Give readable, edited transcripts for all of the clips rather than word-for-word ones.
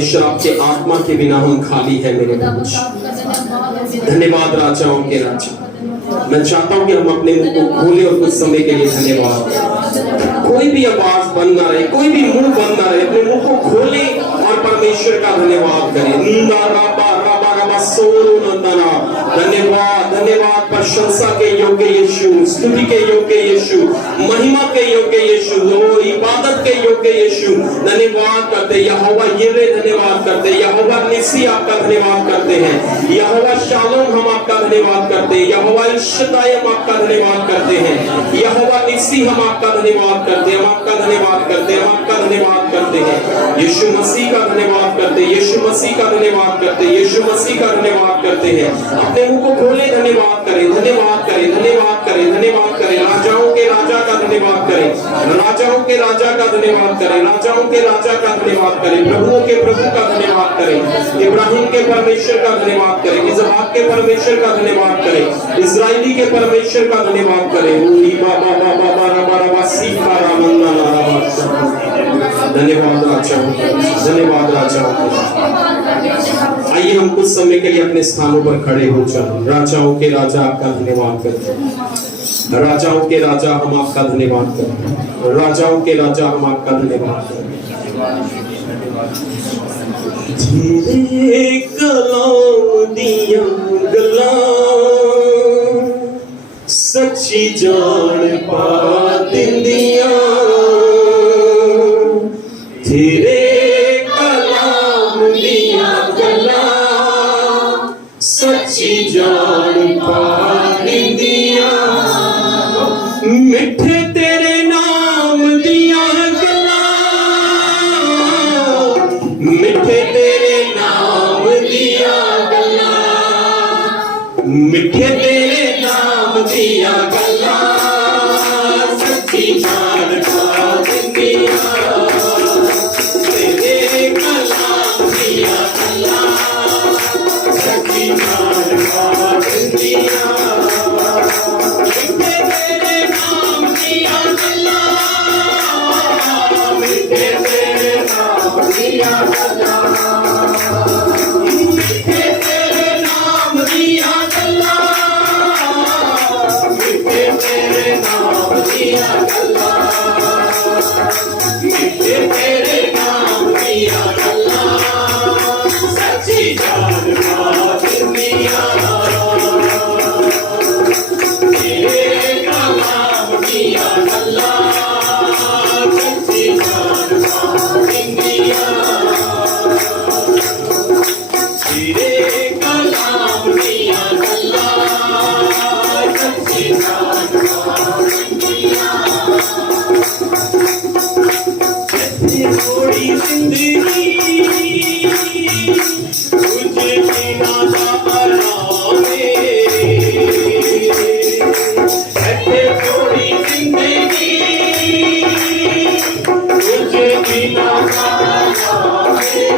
परमेश्वर आपके आत्मा के बिना हम खाली है मेरे परमेश्वर। धन्यवाद राजाओं के राजा। मैं चाहता हूं कि हम अपने मुंह को खोले और कुछ समय के लिए धन्यवाद। कोई भी आवाज बंद ना रहे, कोई भी मुंह बंद ना रहे, अपने मुंह को खोले और परमेश्वर का धन्यवाद करें। धन्यवाद धन्यवाद, प्रशंसा के योग्य यीशु, स्तुति के योग्य यीशु, महिमा के योग्य यीशु, इबादत के योग्य यीशु। धन्यवाद करते यहोवा यिरे, धन्यवाद करते यहोवा निसी, आपका धन्यवाद करते हैं। यहोवा शालोम, हम आपका धन्यवाद करते हैं। यहोवा इश्ताय, हम आपका धन्यवाद करते हैं। यहोवा निसी, हम आपका धन्यवाद करते हैं। हम आपका धन्यवाद करते हैं। हम आपका धन्यवाद करते हैं। यीशु मसीह का धन्यवाद करते हैं। यीशु मसीह का धन्यवाद करते हैं। यीशु मसीह का धन्यवाद करते हैं। अपने मुंह को खोले, धन्यवाद करें, धन्यवाद करें, धन्यवाद करें, धन्यवाद करें। राजाओं के राजा का धन्यवाद करें, राजाओं के राजा का धन्यवाद करें, राजाओं के राजा का धन्यवाद करें, प्रभुओं के प्रभु का धन्यवाद करें, इब्राहिम के परमेश्वर का धन्यवाद करें, इस्हाक के परमेश्वर का धन्यवाद करें, इस्राएली के परमेश्वर का धन्यवाद करें। धन्यवाद राजाओं, धन्यवाद राजाओं। आइए हम कुछ समय के लिए अपने स्थानों पर खड़े हो जाएं। राजाओं के राजा आपका धन्यवाद करते हैं। राजाओं के राजा हम आपका धन्यवाद करते हैं। राजाओं के राजा हम आपका धन्यवाद करते हैं। कलाम दिया गला सच्ची जान पा दिंदिया, तेरे कलाम दिया गला सच्ची जान पा दिंदिया, मिठे तेरे नाम दिया गला, मिठे तेरे नाम दिया गला, मिठे तेरे नाम दिया गला सच्ची जान पा दिंदिया, तेरे कलाम दिया गला सच्ची जान पा दिंदिया, मिठे तेरे नाम दिया गला, मिठे तेरे नाम दिया गला, मिठे तेरे नाम दिया गला, मिठे तेरे नाम दिया गला, मिठे तेरे नाम दिया गला सच्ची जान पा दिंदिया, तेरे कलाम दिया गला सच्ची जान पा दिंदिया, तेरे कलाम दिया गला सच्ची जान पा दिंदिया, थोड़ी जिंदगी तुझे बिना आराम है, थोड़ी जिंदगी तुझे बिना आराम है,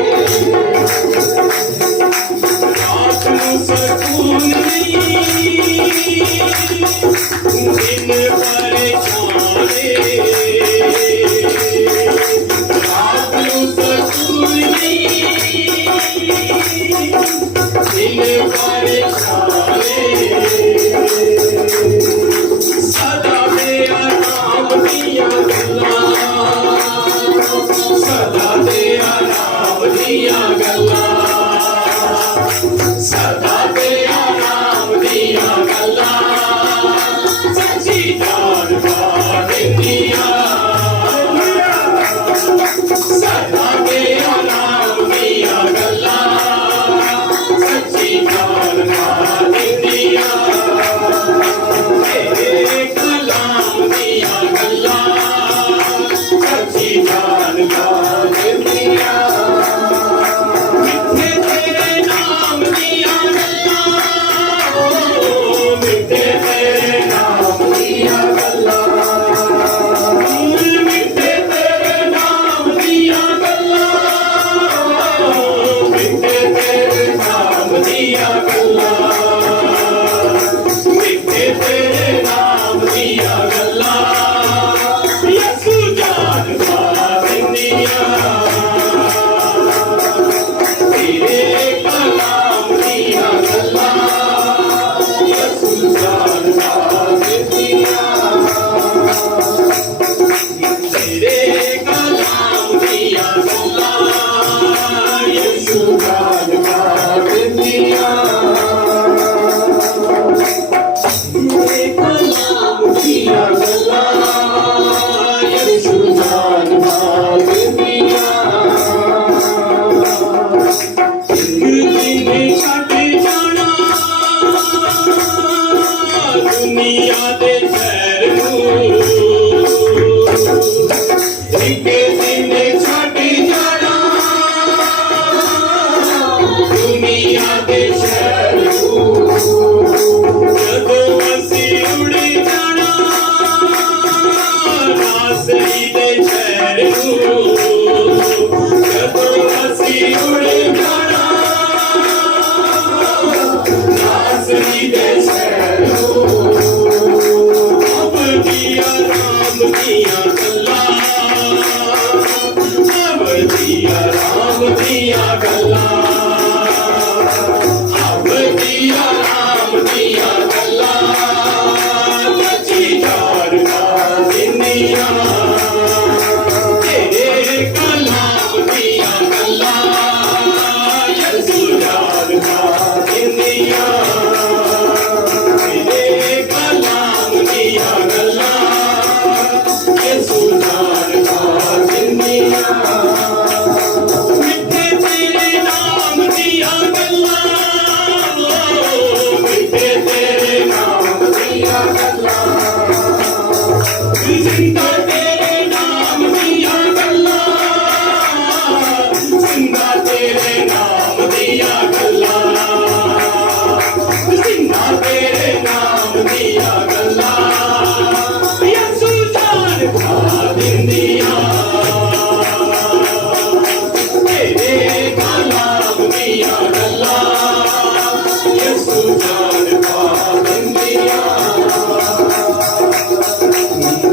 रात में सुकून नहीं, दिन परेशान है, रात में सुकून नहीं, दिन परेशान है, सदा तेरा नाम दिया गला, सदा तेरा नाम दिया गला, सदा तेरा नाम दिया गला सच्ची जान पा दिंदिया, सदा तेरा नाम दिया गला सच्ची जान पा दुनिया दे शहर एक दिन छट जाना दुनिया दे शहर जदों असी उड़ जाना नासरी दे शहर जदों असी उड़ जाना नासरी दे शहर अब दिया राम दिया गल्ला अब दिया राम दिया गल्ला अब दिया राम दिया गल्ला बची जार का दुनिया तेरे कलाम दिया गल्ला यसु जार का दुनिया तेरे कलाम दिया गल्ला यसु जार का दुनिया मिठे तेरे नाम दिया गल्ला मिठे तेरे नाम दिया गल्ला जिंदा तेरे नाम दिया गल्ला जिंदा तेरे नाम दिया गल्ला जिंदा तेरे नाम दिया गल्ला यसु जान खा दिंदिया तेरे कलाम दिया गल्ला यसु जान खा दिंदिया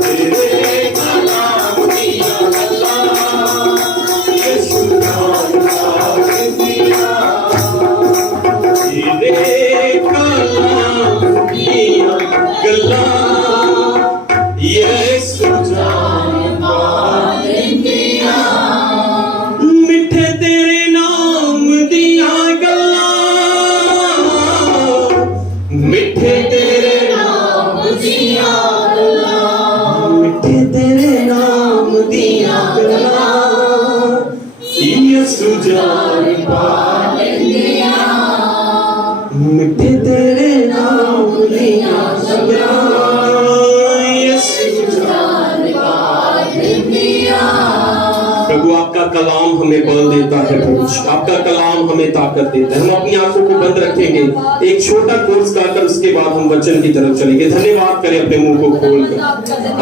तेरे कलाम दिया गल्ला यसु जान खा दिंदिया तेरे कलाम दिया गल्ला यसु जान खा दिंदिया मिठे तेरे नाम दिया गल्ला मिठे तेरे नाम दिया गल्ला मिठे तेरे नाम दिया गल्ला यसु जान पा दिंदिया मिठे तेरे नाम दिया गल्ला यसु जान पा दिंदिया प्रभु आपका कलाम हमें बल देता है प्रभु आपका कलाम हमें ताकत देता है हम अपनी आंखों को बंद रखेंगे एक छोटा कोर्स गाकर उसके बाद हम वचन की तरफ चलेंगे धन्यवाद करें अपने मुंह को खोलकर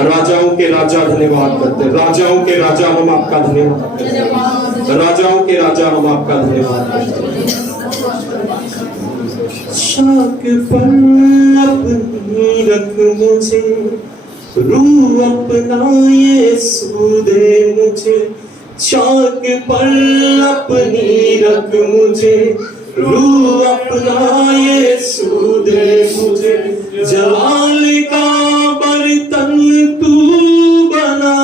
राजाओं के राजा धन्यवाद करते हैं राजाओं के राजा हम आपका धन्यवाद करते हैं राजाओं के राजा हम आपका धन्यवाद करते हैं शाक पर अपनी रख मुझे रूह अपना यीशु दे मुझे चाक पर अपनी रख मुझे रूह अपना यीशु दे मुझे जलाल का बर्तन तू बना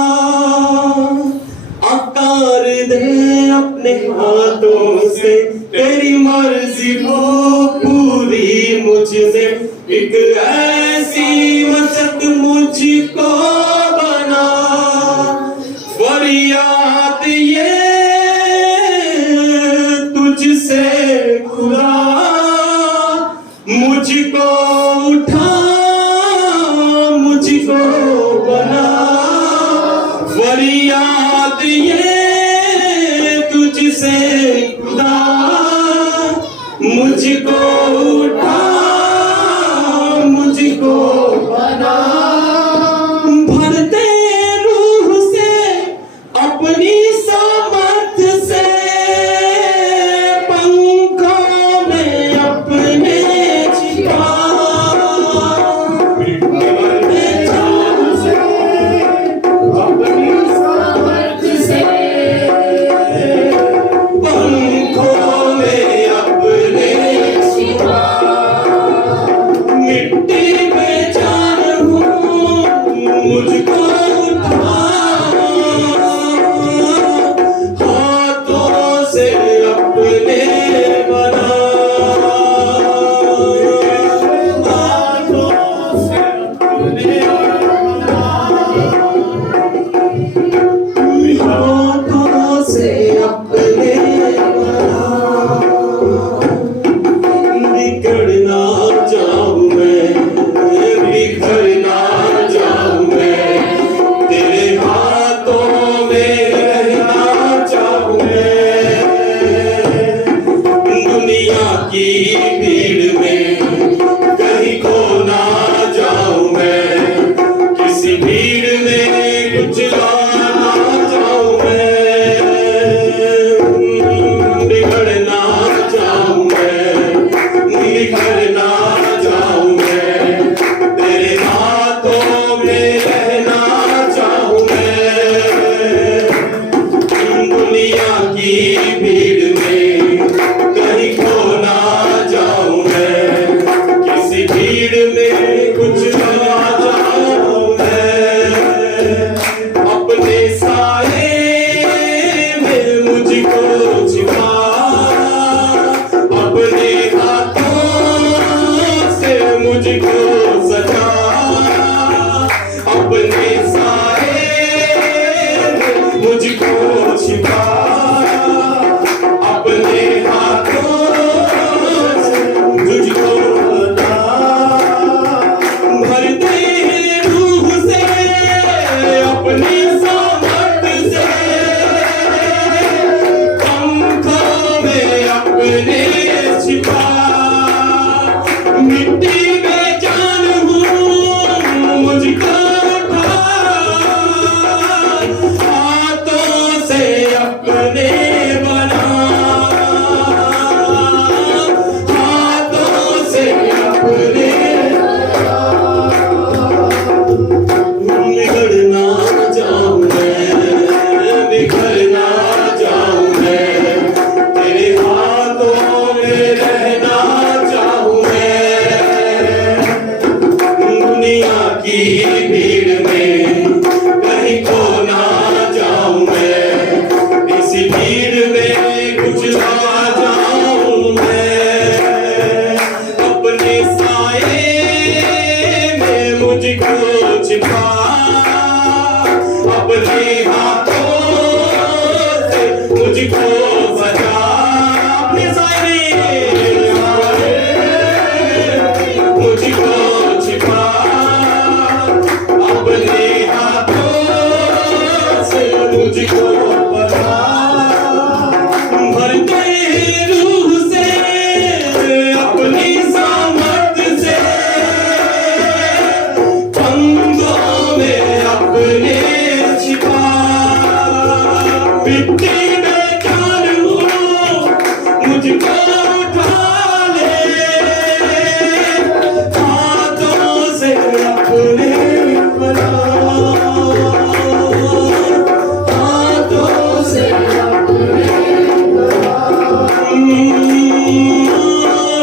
आकार दे अपने हाथों से तेरी मर्जी हो पूरी मुझसे एक ऐसी मचत मुझको बना फरियाद ये तुझसे खुदा मुझको उठा मुझको बना फरियाद ये तुझसे खुदा मुझको उठा मुझको बना भरते रूह से अपनी सामर्थ से पंखों में अपने छिपा भीड़ में कुचला जाऊं मैं, अपने साए में मुझको छिपा, अपने हाथों से मुझको सजा, अपने साए में मुझको छिपा, अपने हाथों से मुझको सजा, भर दे रूह से अपनी सामर्थ से, पंखों में अपने छिपा, मिट्टी में जान हूँ मुझको उठा, हाथों से अपने बना, हाथों से अपने बिगड़ ना जाऊं मैं, बिखर ना जाऊं मैं, तेरे हाथों में रहना चाहूं मैं, दुनिया की भीड़ में कहीं खो ना जाऊं मैं, इसी भीड़ में कुचला जाऊं मैं, अपने साए में मुझको छिपा, अपने हाथों से मुझको सजा, अपने साए में मुझको छिपा, अपने हाथों से मुझको बना, भर दे रूह से अपनी सामर्थ से, पंखों में अपने छिपा, मिट्टी में जान हूँ मुझको उठा ले, हाथों से अपने बना, हाथों से अपने बना,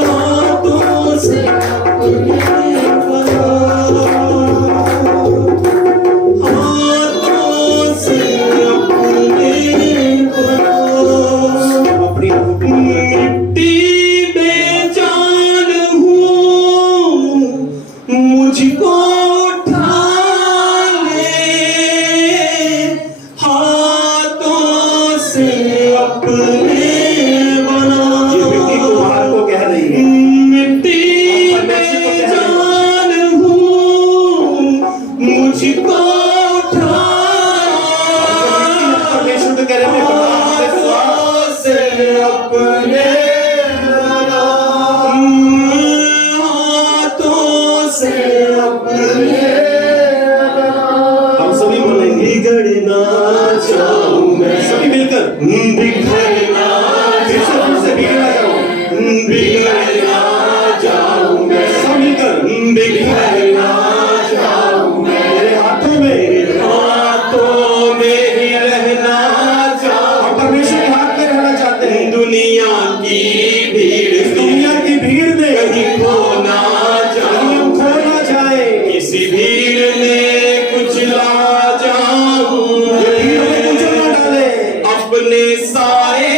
हाथों से अपने बना, हाथों से अपने बना, मिट्टी में जान हूँ मुझको उठा ले, हाथों से अपने बना, मिट्टी कुम्हार को कह रही है, मिट्टी में जान हूँ मुझको उठा, परमेश्वर तो कह रहे हैं हाथों से अपने बना, हाथों से अपने बना, हम सभी बोलेंगे बिगड़ना चाहूं मैं, सभी मिलकर बिखरना फिर से बिगड़ा जाओ, बिगड़ना चाहूं मैं, सब मिलकर बिखरना चाहूं मैं, मेरे हाथों में हाथों में ही रहना चाहूं, हम परमेश्वर के हाथ में रहना चाहते हैं, दुनिया की भीड़ में दुनिया की भीड़ में कहीं खो ना कहीं हम जाऊं, खो ना जाए, किसी भीड़ में कुचला जाऊं, ये भीड़ में कुचल ना डाले, अपने साए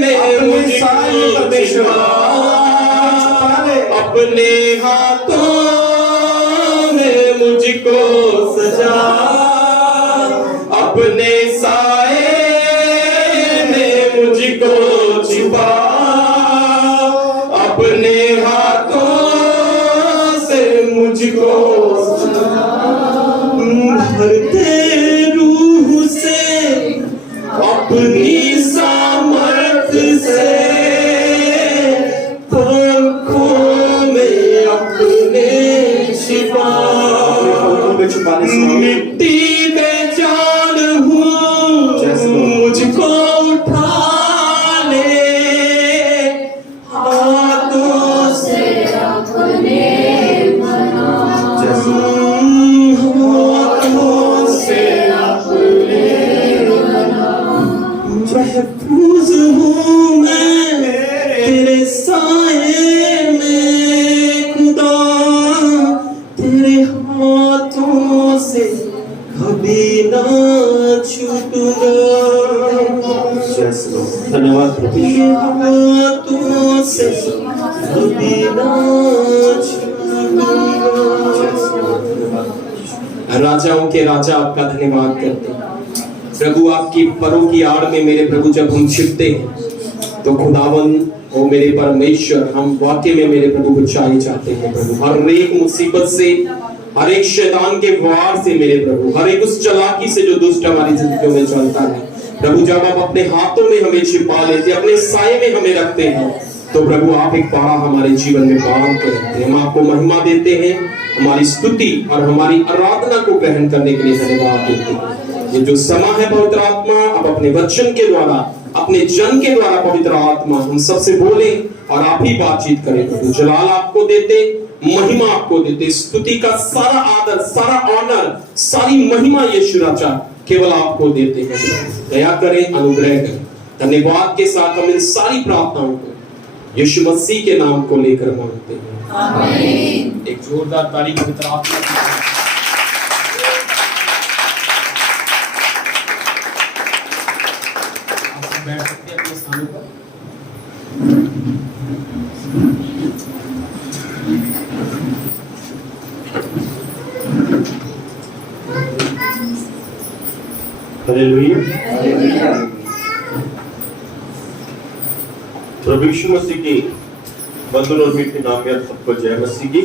में अपने साए में मुझको परमेश्वर छिपा, ले, अपने हाथों में मुझको सजा, अपने साए में मुझको छिपा, अपने हाथों से मुझको सजा, भरते रूह से अपनी सामर्थ से, पंखों में अपने छिपा, में छुपाने से मिट्टी में जान हूँ मुझको उठा ले, हाथों से अपने बना, ये हाथों से कभी ना छूटूंगा। राजाओं के राजा आपका धन्यवाद करते हैं प्रभु। आपकी परों की आड़ में मेरे प्रभु जब हम छिपते हैं तो खुदावन ओ मेरे परमेश्वर, हम वाकई में मेरे प्रभु बचाए जाते हैं प्रभु। हर एक मुसीबत से, हर एक शैतान के वार से मेरे प्रभु, हर एक उस चालाकी से जो दुष्ट हमारी जिंदगियों में चलता है प्रभु, जब आप अपने हाथों में हमें छिपा लेते, अपने साये में हमें रखते हैं, तो प्रभु आप एक पारा हमारे जीवन में बांध के रखते हैं। हम आपको महिमा देते हैं, हमारी स्तुति और हमारी आराधना को ग्रहण करने के लिए धन्यवाद देते हैं। ये जो समय है पवित्र आत्मा, अब अपने वचन के द्वारा, अपने जन के द्वारा पवित्र आत्मा हम सबसे बोले और आप ही बातचीत करें प्रभु। जलाल आपको देते, महिमा आपको देते, स्तुति का सारा आदर, सारा ऑनर, सारी महिमा यीशु राजा केवल आपको देते हैं। दया करें, अनुग्रह करें। धन्यवाद के साथ हम इन सारी प्रार्थनाओं को यीशु मसीह के नाम को लेकर मांगते हैं, आमीन। एक जोरदार ताली पवित्र आत्मा की। आप बैठ सकते हैं अपने स्थानों पर। हालेलुया। प्रभु यीशु मसीह की मधुर और मीठे नाम में सबको जय मसीह की।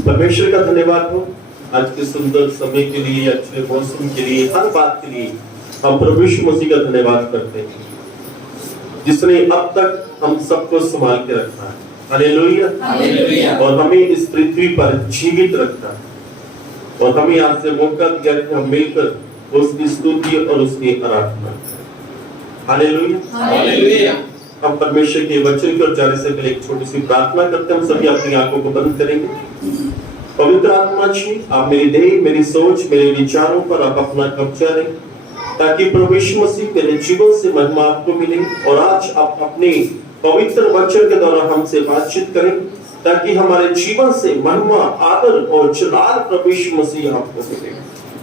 परमेश्वर का धन्यवाद हो आज के सुंदर समय के लिए, अच्छे मौसम के लिए, हर बात के लिए हम प्रभु यीशु मसीह का धन्यवाद करते हैं जिसने अब तक हम सबको संभाल के रखा है। हालेलुया। और हमें इस पृथ्वी पर जीवित रखा है और हमें आज से मौका दिया कि हम मिलकर उसकी स्तुति और उसकी आराधना करें। हालेलुया। हम परमेश्वर के वचन की ओर जाने से पहले एक छोटी सी प्रार्थना करते हैं। हम सभी अपनी आंखों को बंद करेंगे। पवित्र आत्मा जी, आप मेरी देह, मेरी सोच, मेरे विचारों पर आप अपना कब्जा लें ताकि प्रभु यीशु मसीह मेरे जीवन से महिमा आपको मिले और आज आप अपने पवित्र वचन के द्वारा हमसे बातचीत करें ताकि हमारे जीवन से महिमा, आदर और जलाल प्रभु यीशु मसीह आपको मिले।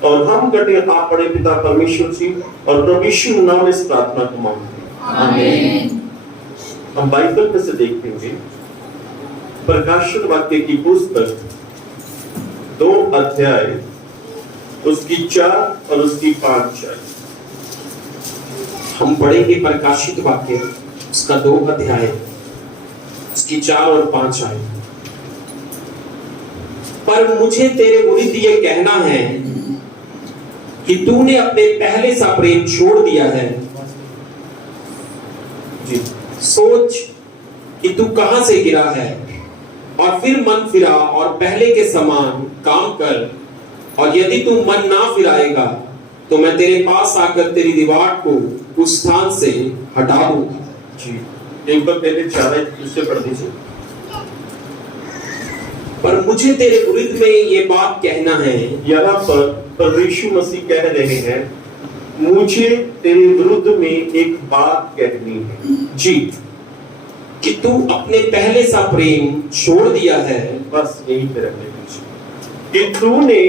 और हम कटे आप बड़े पिता परमेश्वर जी और प्रभु यीशु नाम में इस प्रार्थना को मांगते हैं, आमीन। हम बाइबल में से देखेंगे प्रकाशित वाक्य की पुस्तक 2 अध्याय उसकी 4 और उसकी 5 आयत। हम पढ़ेंगे प्रकाशित वाक्य उसका 2 अध्याय उसकी 4 और 5 आयत। पर मुझे तेरे विरुद्ध ये कहना है कि तूने अपने पहले सा प्रेम छोड़ दिया है। जी। सोच कि तू कहां से गिरा है और फिर मन फिरा और पहले के समान काम कर, और यदि तू मन ना फिराएगा तो मैं तेरे पास आकर तेरी दीवार को उस स्थान से हटा दूंगा। जी, एक बार पहले 4 उससे पढ़ दीजिए। पर मुझे तेरे विरुद्ध में ये बात कहना है। यहाँ पर यीशु मसीह कह रहे हैं मुझे तेरे विरुद्ध में एक बात कहनी है जी, कि तू अपने पहले सा प्रेम छोड़ दिया है। बस यही पे रखने कि तूने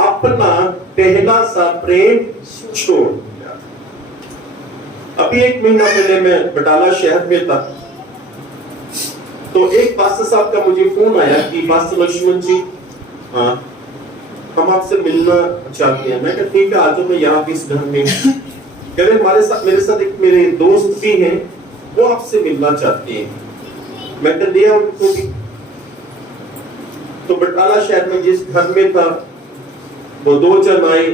अपना पहला सा प्रेम छोड़ दिया। अभी 1 महीना पहले मैं बटाला शहर में था तो एक पास्टर साहब का मुझे फोन आया कि पास्टर लक्ष्मण जी, हम आपसे मिलना चाहते हैं। मैं कहा ठीक है, आज मैं यहाँ इस घर में कह रहे मेरे साथ एक मेरे दोस्त भी हैं, वो आपसे मिलना चाहते हैं। मैं कह दिया उनको भी। तो बटाला शहर में जिस घर में था वो 2 जन आए,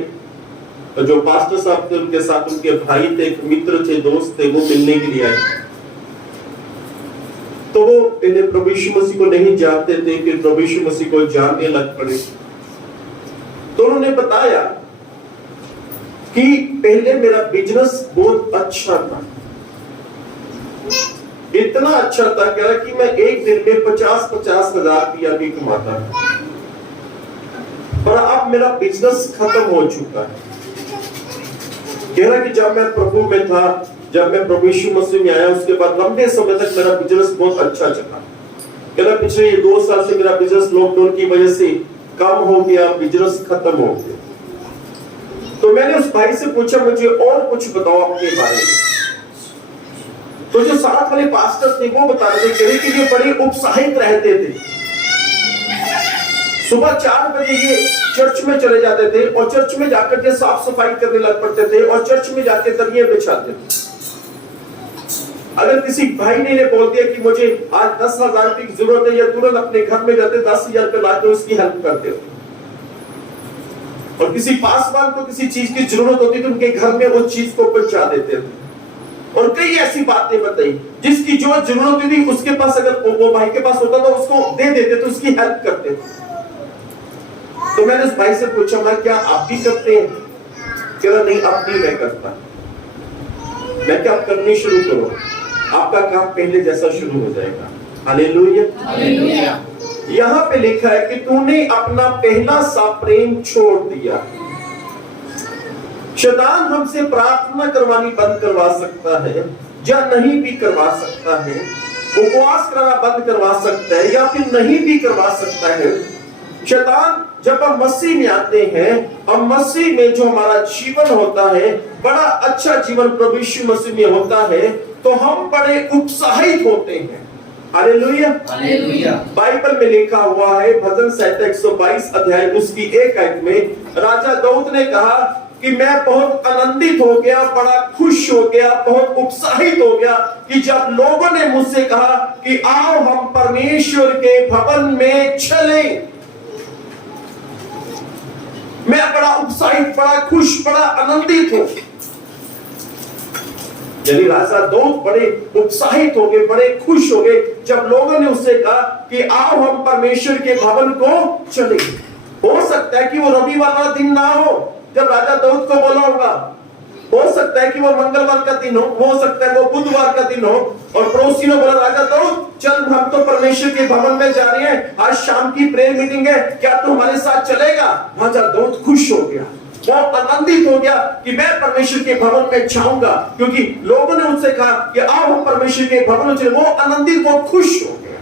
जो पास्टर साहब थे उनके साथ उनके भाई थे, मित्र थे, दोस्त थे, वो मिलने के लिए आए। तो वो पहले प्रभु यीशु मसीह को नहीं जानते थे, फिर प्रभु यीशु मसीह को जानने लग पड़े। तो उन्होंने बताया कि पहले मेरा बिजनेस बहुत अच्छा था, इतना अच्छा था कि मैं एक दिन में 50-50 हजार रुपया भी कमाता था, पर अब मेरा बिजनेस खत्म हो चुका है। कह रहा कि जब मैं प्रभु में था, जब मैं प्रभु यीशु मसीह में आया, उसके बाद लंबे समय तक मेरा बिजनेस बहुत अच्छा चला। कह रहा पिछले 2 साल से मेरा बिजनेस लॉकडाउन की वजह से कम हो गया, बिजनेस खत्म हो गया। तो मैंने उस भाई से पूछा मुझे और कुछ बताओ अपने बारे में। तो जो साथ वाले पास्टर थे वो बता रहे थे कि ये बड़े उत्साहित रहते थे। सुबह 4 बजे ये चर्च में चले जाते थे और चर्च में जाकर के साफ सफाई करने लग पड़ते थे और चर्च में जाके तरिये बिछाते थे। अगर किसी भाई ने बोल दिया कि मुझे आज 10,000 की जरूरत है, या तुरंत अपने घर में जाते 10,000 रुपए लाते उसकी हेल्प करते हो। और किसी पासवान को किसी चीज की जरूरत होती तो उनके घर में उस चीज को पहुंचा देते थे। और कई ऐसी बातें बताई जिसकी जो जरूरत थी उसके पास, अगर वो भाई के पास होता तो उसको दे देते, तो उसकी हेल्प करते थे। तो मैंने उस भाई से पूछा, मैं क्या आप भी करते हैं? कह रहा नहीं, अब नहीं मैं करता। मैं क्या, आप करनी शुरू करो, आपका काम पहले जैसा शुरू हो जाएगा। Hallelujah, hallelujah. यहां पे लिखा है कि तूने अपना पहला सा प्रेम छोड़ दिया। शैतान हमसे प्रार्थना करवानी बंद करवा सकता है, या नहीं भी करवा सकता है, उपवास करना बंद करवा सकता है, या फिर नहीं भी करवा सकता है। शैतान जब हम मसीह में आते हैं, हम मसीह में जो हमारा जीवन होता है, बड़ा अच्छा जीवन प्रभु यीशु मसीह में होता है, तो हम बड़े उत्साहित होते हैं। Hallelujah, hallelujah. बाइबल में लिखा हुआ है, भजन संहिता 122 अध्याय उसकी 1 आयत में राजा दाऊद ने कहा कि मैं बहुत आनंदित हो गया, बड़ा खुश हो गया, बहुत उत्साहित हो गया कि जब लोगों ने मुझसे कहा कि आओ हम परमेश्वर के भवन में चलें। मैं बड़ा उत्साहित, बड़ा खुश, बड़ा आनंदित हूं। यदि राजा दाऊद बड़े उत्साहित हो गए, बड़े खुश हो गए जब लोगों ने उससे कहा कि आओ हम परमेश्वर के भवन को चलें। हो सकता है कि वो रविवार वाला दिन ना हो जब राजा दाऊद को बोला होगा, हो सकता है कि वो मंगलवार का दिन हो सकता है वो बुधवार का दिन हो, और पड़ोसी ने बोला राजा दाऊद चल हम तो परमेश्वर के भवन में जा रहे हैं, आज शाम की प्रेयर मीटिंग है, क्या तू हमारे साथ चलेगा? राजा दाऊद खुश हो गया, बहुत आनंदित हो गया कि मैं परमेश्वर के भवन में जाऊंगा, क्योंकि लोगों ने उनसे कहा कि आओ हम परमेश्वर के भवन में चले। वो आनंदित, वो खुश हो गया।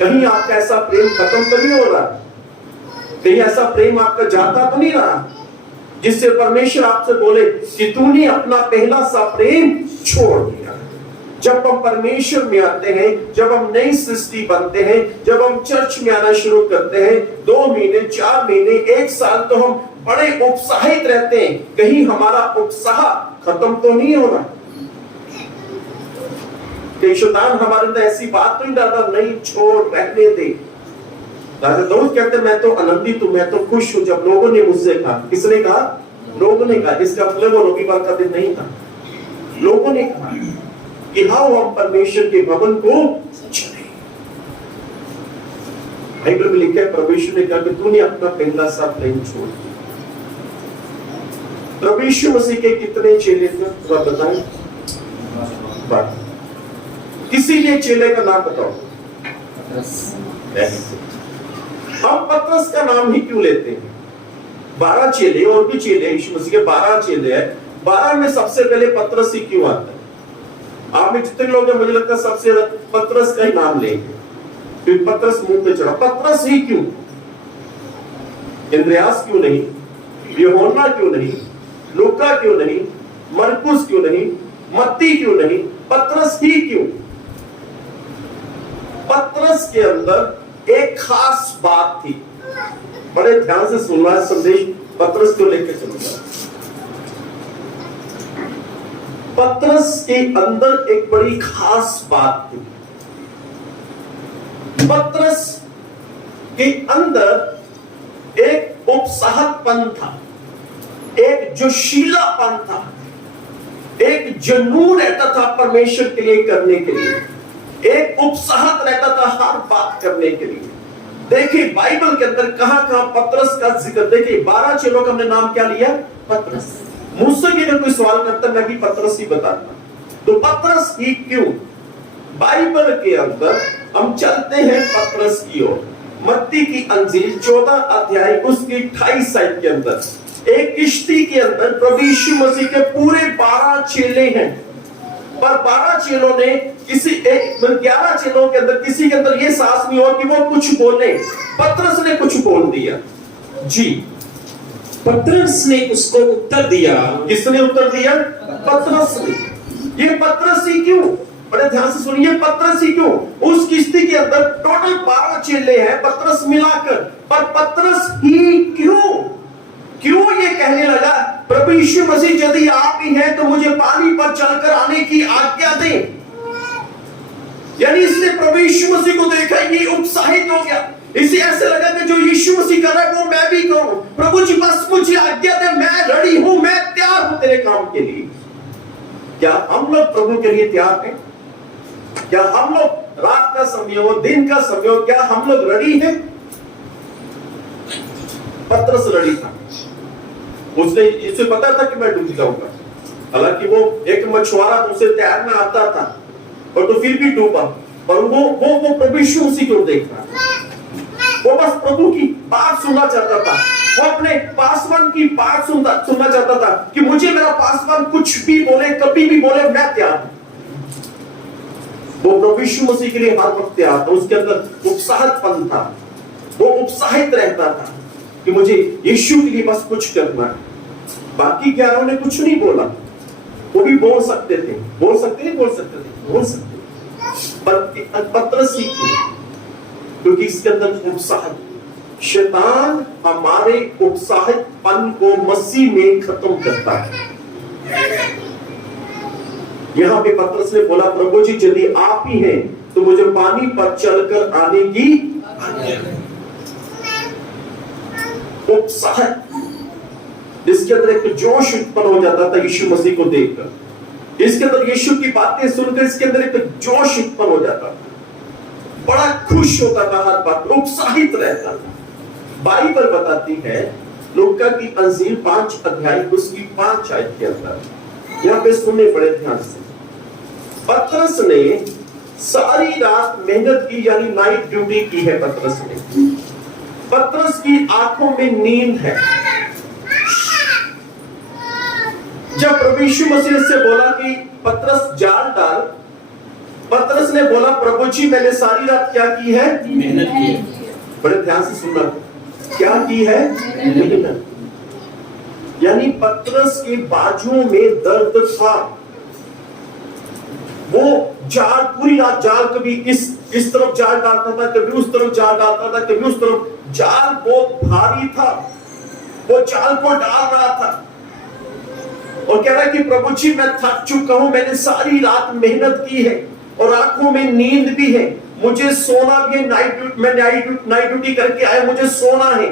कहीं आपका ऐसा प्रेम खत्म तो नहीं हो रहा? कहीं ऐसा प्रेम आपका जाता तो नहीं रहा जिससे परमेश्वर आपसे बोले कि तूने अपना पहला सा प्रेम छोड़ दिया? जब हम परमेश्वर में आते हैं, जब हम नई सृष्टि बनते हैं, जब हम चर्च में आना शुरू करते हैं, 2 महीने 4 महीने 1 साल तो हम बड़े उत्साहित रहते हैं। कहीं हमारा उत्साह खत्म तो नहीं हो रहा? कि शैतान हमारे अंदर ऐसी बात तो नहीं डालता, नहीं छोड़, रहने दे। राजा दाऊद कहते मैं तो आनंदित हूं, मैं तो खुश हूं जब लोगों ने मुझसे कहा। किसने कहा? लोगों ने कहा। इसका मतलब वो रविवार का दिन नहीं था। लोगों ने कहा कि हाँ हम परमेश्वर के भवन को चले। बाइबल में लिखा है परमेश्वर ने कहा कि तूने अपना पहला सा प्रेम छोड़ दिया। प्रभु यीशु मसीह के कितने चेले थे थोड़ा बताएं? किसी ने चेले का नाम बताओ? हम पतरस का नाम ही क्यों लेते हैं? 12 चेले और भी चेले, यीशु मसीह के 12 चेले हैं, 12 में सबसे पहले पतरस ही क्यों आता है? आप में जितने लोग हैं मुझे लगता है सबसे पतरस का ही नाम लेंगे, क्योंकि पतरस मुंह पे चढ़ा। पतरस ही क्यों? इंद्रियास क्यों नहीं? यूहन्ना क्यों नहीं? लूका क्यों नहीं? मरकुस क्यों नहीं? मत्ती क्यों नहीं? पतरस ही क्यों? पतरस के अंदर एक खास बात थी। बड़े ध्यान से सुनना संदेश, पतरस को लेकर चलूंगा। पतरस के अंदर एक बड़ी खास बात थी। पतरस के अंदर एक उत्साहपन था, एक जोशीलापन था, एक जुनून रहता था परमेश्वर के लिए करने के लिए, एक उत्साह रहता था हर बात करने के लिए। देखिए बाइबल के अंदर कहां-कहां पतरस का जिक्र। देखिए 12 चेलों का हमने नाम क्या लिया? पतरस। मुझसे भी अगर कोई सवाल करता मैं भी पतरस ही बताता। तो पतरस ही क्यों? बाइबल के अंदर हम चलते हैं पतरस की ओर। मत्ती की अंजील 14 अध्याय उसकी 28 आयत के अंदर एक किश्ती के अंदर प्रभु यीशु मसीह के पूरे 12 चेले हैं, पर 12 चेलों ने किसी 11 चेलों के अंदर किसी के अंदर ये साहस नहीं हो कि वो कुछ बोले। पतरस ने कुछ बोल दिया। जी, पतरस ने उसको उत्तर दिया। किसने उत्तर दिया? पतरस ने। ये पतरस ही क्यों? बड़े ध्यान से सुनिए, पतरस ही क्यों? उस किश्ती के अंदर टोटल 12 चेले हैं पतरस मिलाकर, पर पतरस ही क्यों ये कहने लगा, प्रभु यीशु मसीह यदि आप ही हैं तो मुझे पानी पर चलकर आने की आज्ञा दें। यानी इसने प्रभु यीशु मसीह को देखा, ये उत्साहित हो गया, इसे ऐसे लगा कि जो यीशु मसीह कर रहा है वो मैं भी करूं। प्रभु जी बस मुझे आज्ञा दे, मैं रेडी हूं, मैं तैयार हूं तेरे काम के लिए। क्या हम लोग प्रभु के लिए तैयार हैं? क्या हम लोग रात का समय हो, दिन का समय हो, क्या हम लोग रेडी हैं? पतरस रेडी था, उसने इसे पता था कि मैं डूब जाऊंगा। हालांकि वो एक मछुआरा, उसे तैरना आता था और तो फिर भी डूबा, पर वो प्रभु यीशु मसीह को देख रहा, वो बस प्रभु की बात सुनना चाहता था, वो अपने पासवान की बात सुनना चाहता था कि मुझे मेरा पासवान कुछ भी बोले, कभी भी बोले, मैं तैयार हूं। वो प्रभु यीशु मसीह के लिए हर वक्त तैयार था, उसके अंदर उत्साहपन था, वो उत्साहित रहता था कि मुझे यीशु के लिए बस कुछ करना है। बाकी 11 ने कुछ नहीं बोला, वो भी बोल सकते थे, पर पतरस ही क्यों? क्योंकि इसके अंदर उत्साह, शैतान हमारे उत्साहितपन को मसीह में खत्म करता है। यहां पे पतरस ने बोला, प्रभु जी यदि आप ही हैं तो मुझे पानी पर चलकर आने की आज्ञा दें। उत्साह, इसके अंदर एक जोश उत्पन्न हो जाता था यीशु मसीह को देखकर, इसके अंदर यीशु की बातें सुनकर इसके अंदर एक जोश उत्पन्न हो जाता था, बड़ा खुश होता था, हर बात उत्साहित रहता था। बाइबल बताती है लूका की अंजील 5 अध्याय उसकी 5 आयत के अंदर, यहां पे सुनने बड़े ध्यान से, पतरस ने सारी रात मेहनत की, यानी नाइट ड्यूटी की है पतरस ने। पतरस की आंखों में नींद है। जब प्रभु यीशु मसीह से बोला कि पतरस जाल डाल, पतरस ने बोला, प्रभु जी मैंने सारी रात क्या की है? मेहनत की है। बड़े ध्यान से सुनना, क्या की है? मेहनत। यानी पतरस के बाजुओं में दर्द था। वो जाल, पूरी रात जाल, कभी इस तरफ जाल डालता था, कभी उस तरफ जाल डालता था, कभी उस तरफ। जाल बहुत भारी था, वो जाल को डाल रहा था और कह रहा है कि प्रभु जी मैं थक चुका हूं, मैंने सारी रात मेहनत की है और आंखों में नींद भी है, मुझे सोना भी है, नाइट ड्यूटी करके आया, मुझे सोना है।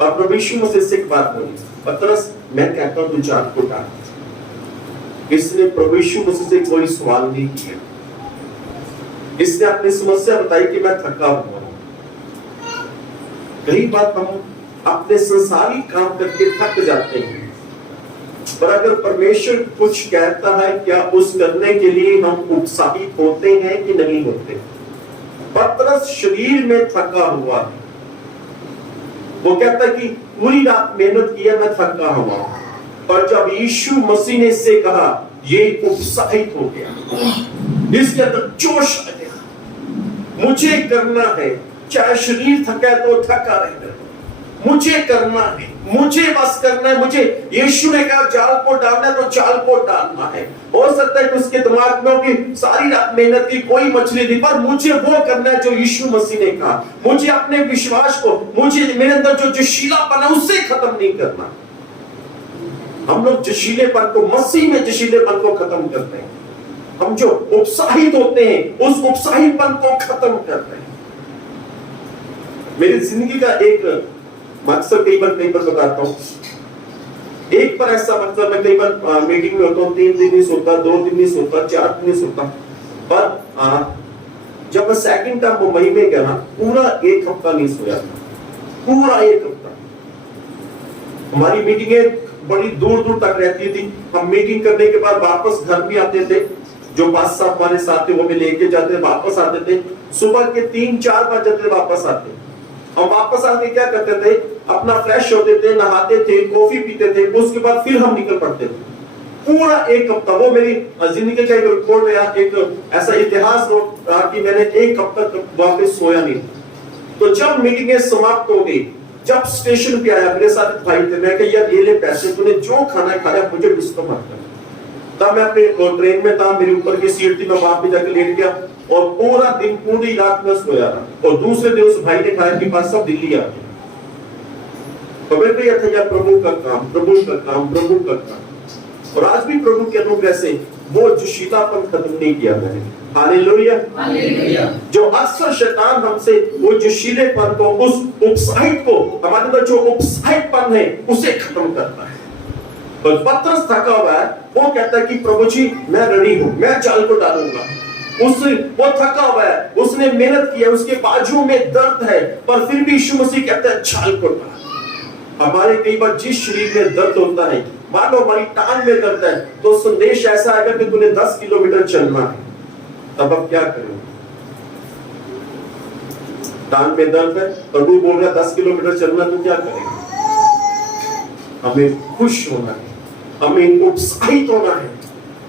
और प्रभु यीशु मसीह से एक बात बोली, पतरस मैं कहता हूं तू जाल को डाल। इसने प्रभु यीशु मसीह से कोई सवाल नहीं किया, इसने अपनी समस्या बताई कि मैं थका हुआ। कई बार हम अपने संसारिक काम करके थक जाते हैं, पर अगर परमेश्वर कुछ कहता है, क्या उस करने के लिए हम उत्साहित होते हैं कि नहीं होते? पतरस शरीर में थका हुआ है, वो कहता है कि पूरी रात मेहनत किया, मैं थका हुआ। पर जब यीशु मसीह ने इससे कहा, ये उत्साहित हो गया, इसके अंदर जोश आ गया, मुझे करना है, चाहे शरीर थका है तो थका रहना, मुझे करना है, मुझे बस करना है। मुझे यीशु ने कहा जाल को डालना है तो जाल को डालना है। हो सकता है कि उसके दिमाग में कि सारी रात मेहनत की, कोई मछली नहीं, पर मुझे वो करना है जो यीशु मसीह ने कहा। मुझे अपने विश्वास को, मुझे मेरे अंदर जो जशीलापन है उससे खत्म नहीं करना। हम लोग जशीलेपन को, मसीह में जशीलेपन को खत्म करते हैं। हम जो उत्साहित होते हैं उस उत्साहीपन को खत्म करते हैं। मेरी जिंदगी का एक मकसद कई बार बताता हूँ। एक बार ऐसा मतलब मैं कई बार मीटिंग में होता हूँ, 3 दिन नहीं सोता, 2 दिन नहीं सोता, 4 दिन नहीं सोता, पर जब मैं सेकंड टाइम मुंबई में गया ना, पूरा 1 हफ्ता नहीं सोया था, पूरा 1 हफ्ता। हमारी मीटिंगें बड़ी दूर दूर तक रहती थी। हम मीटिंग करने के बाद वापस घर भी आते थे, जो बात साहब हमारे साथ थे वो भी लेके जाते, वापस आते थे, सुबह के 3-4 बजे वापस आते। हम वापस आके क्या करते थे, अपना फ्रेश होते थे, नहाते थे, कॉफी पीते थे, उसके बाद फिर हम निकल पड़ते थे। पूरा 1 हफ्ता, वो मेरी जिंदगी का एक रिकॉर्ड है, एक ऐसा इतिहास रहा कि मैंने 1 हफ्ता तक वापस सोया नहीं। तो जब मीटिंगें समाप्त हो गई, जब स्टेशन पे आया, मेरे साथ भाई थे, मैं कहा यार ये ले पैसे, तूने जो खाना खाया, मुझे डिस्टर्ब मत कर। तब मैं अपने ट्रेन में था, मेरे ऊपर की सीट थी, मैं वहां पे जाके लेट गया और पूरा दिन पूरी रात में सोया रहा। और दूसरे दिन उस भाई ने कहा कि पास सब दिल्ली आ गया। तो मैं यह था प्रभु का काम, प्रभु का काम, प्रभु का काम। और आज भी प्रभु के अनुग्रह से वो जोशीलापन खत्म नहीं किया मैंने। Hallelujah, hallelujah. जो अक्सर शैतान हमसे वो जोशीलेपन को, उस उत्साहित को, हमारे अंदर जो उत्साहितपन है उसे खत्म करता है। तो पतरस थका हुआ है, वो कहता है कि प्रभु जी मैं रेडी हूं, मैं जाल को डालूंगा। वो थका हुआ है, उसने मेहनत की है, उसके बाजू में दर्द है, पर फिर भी यीशु मसीह कहते हैं जाल को डाल। हमारे कई बार जिस शरीर में दर्द होता है, मान लो हमारी टांग में दर्द है, तो संदेश ऐसा आएगा कि तूने 10 किलोमीटर चलना है। तब अब क्या करें? टांग में दर्द है, प्रभु बोल रहा 10 किलोमीटर चलना, तो क्या करें? हमें खुश होना है, हमें उत्साहित होना है।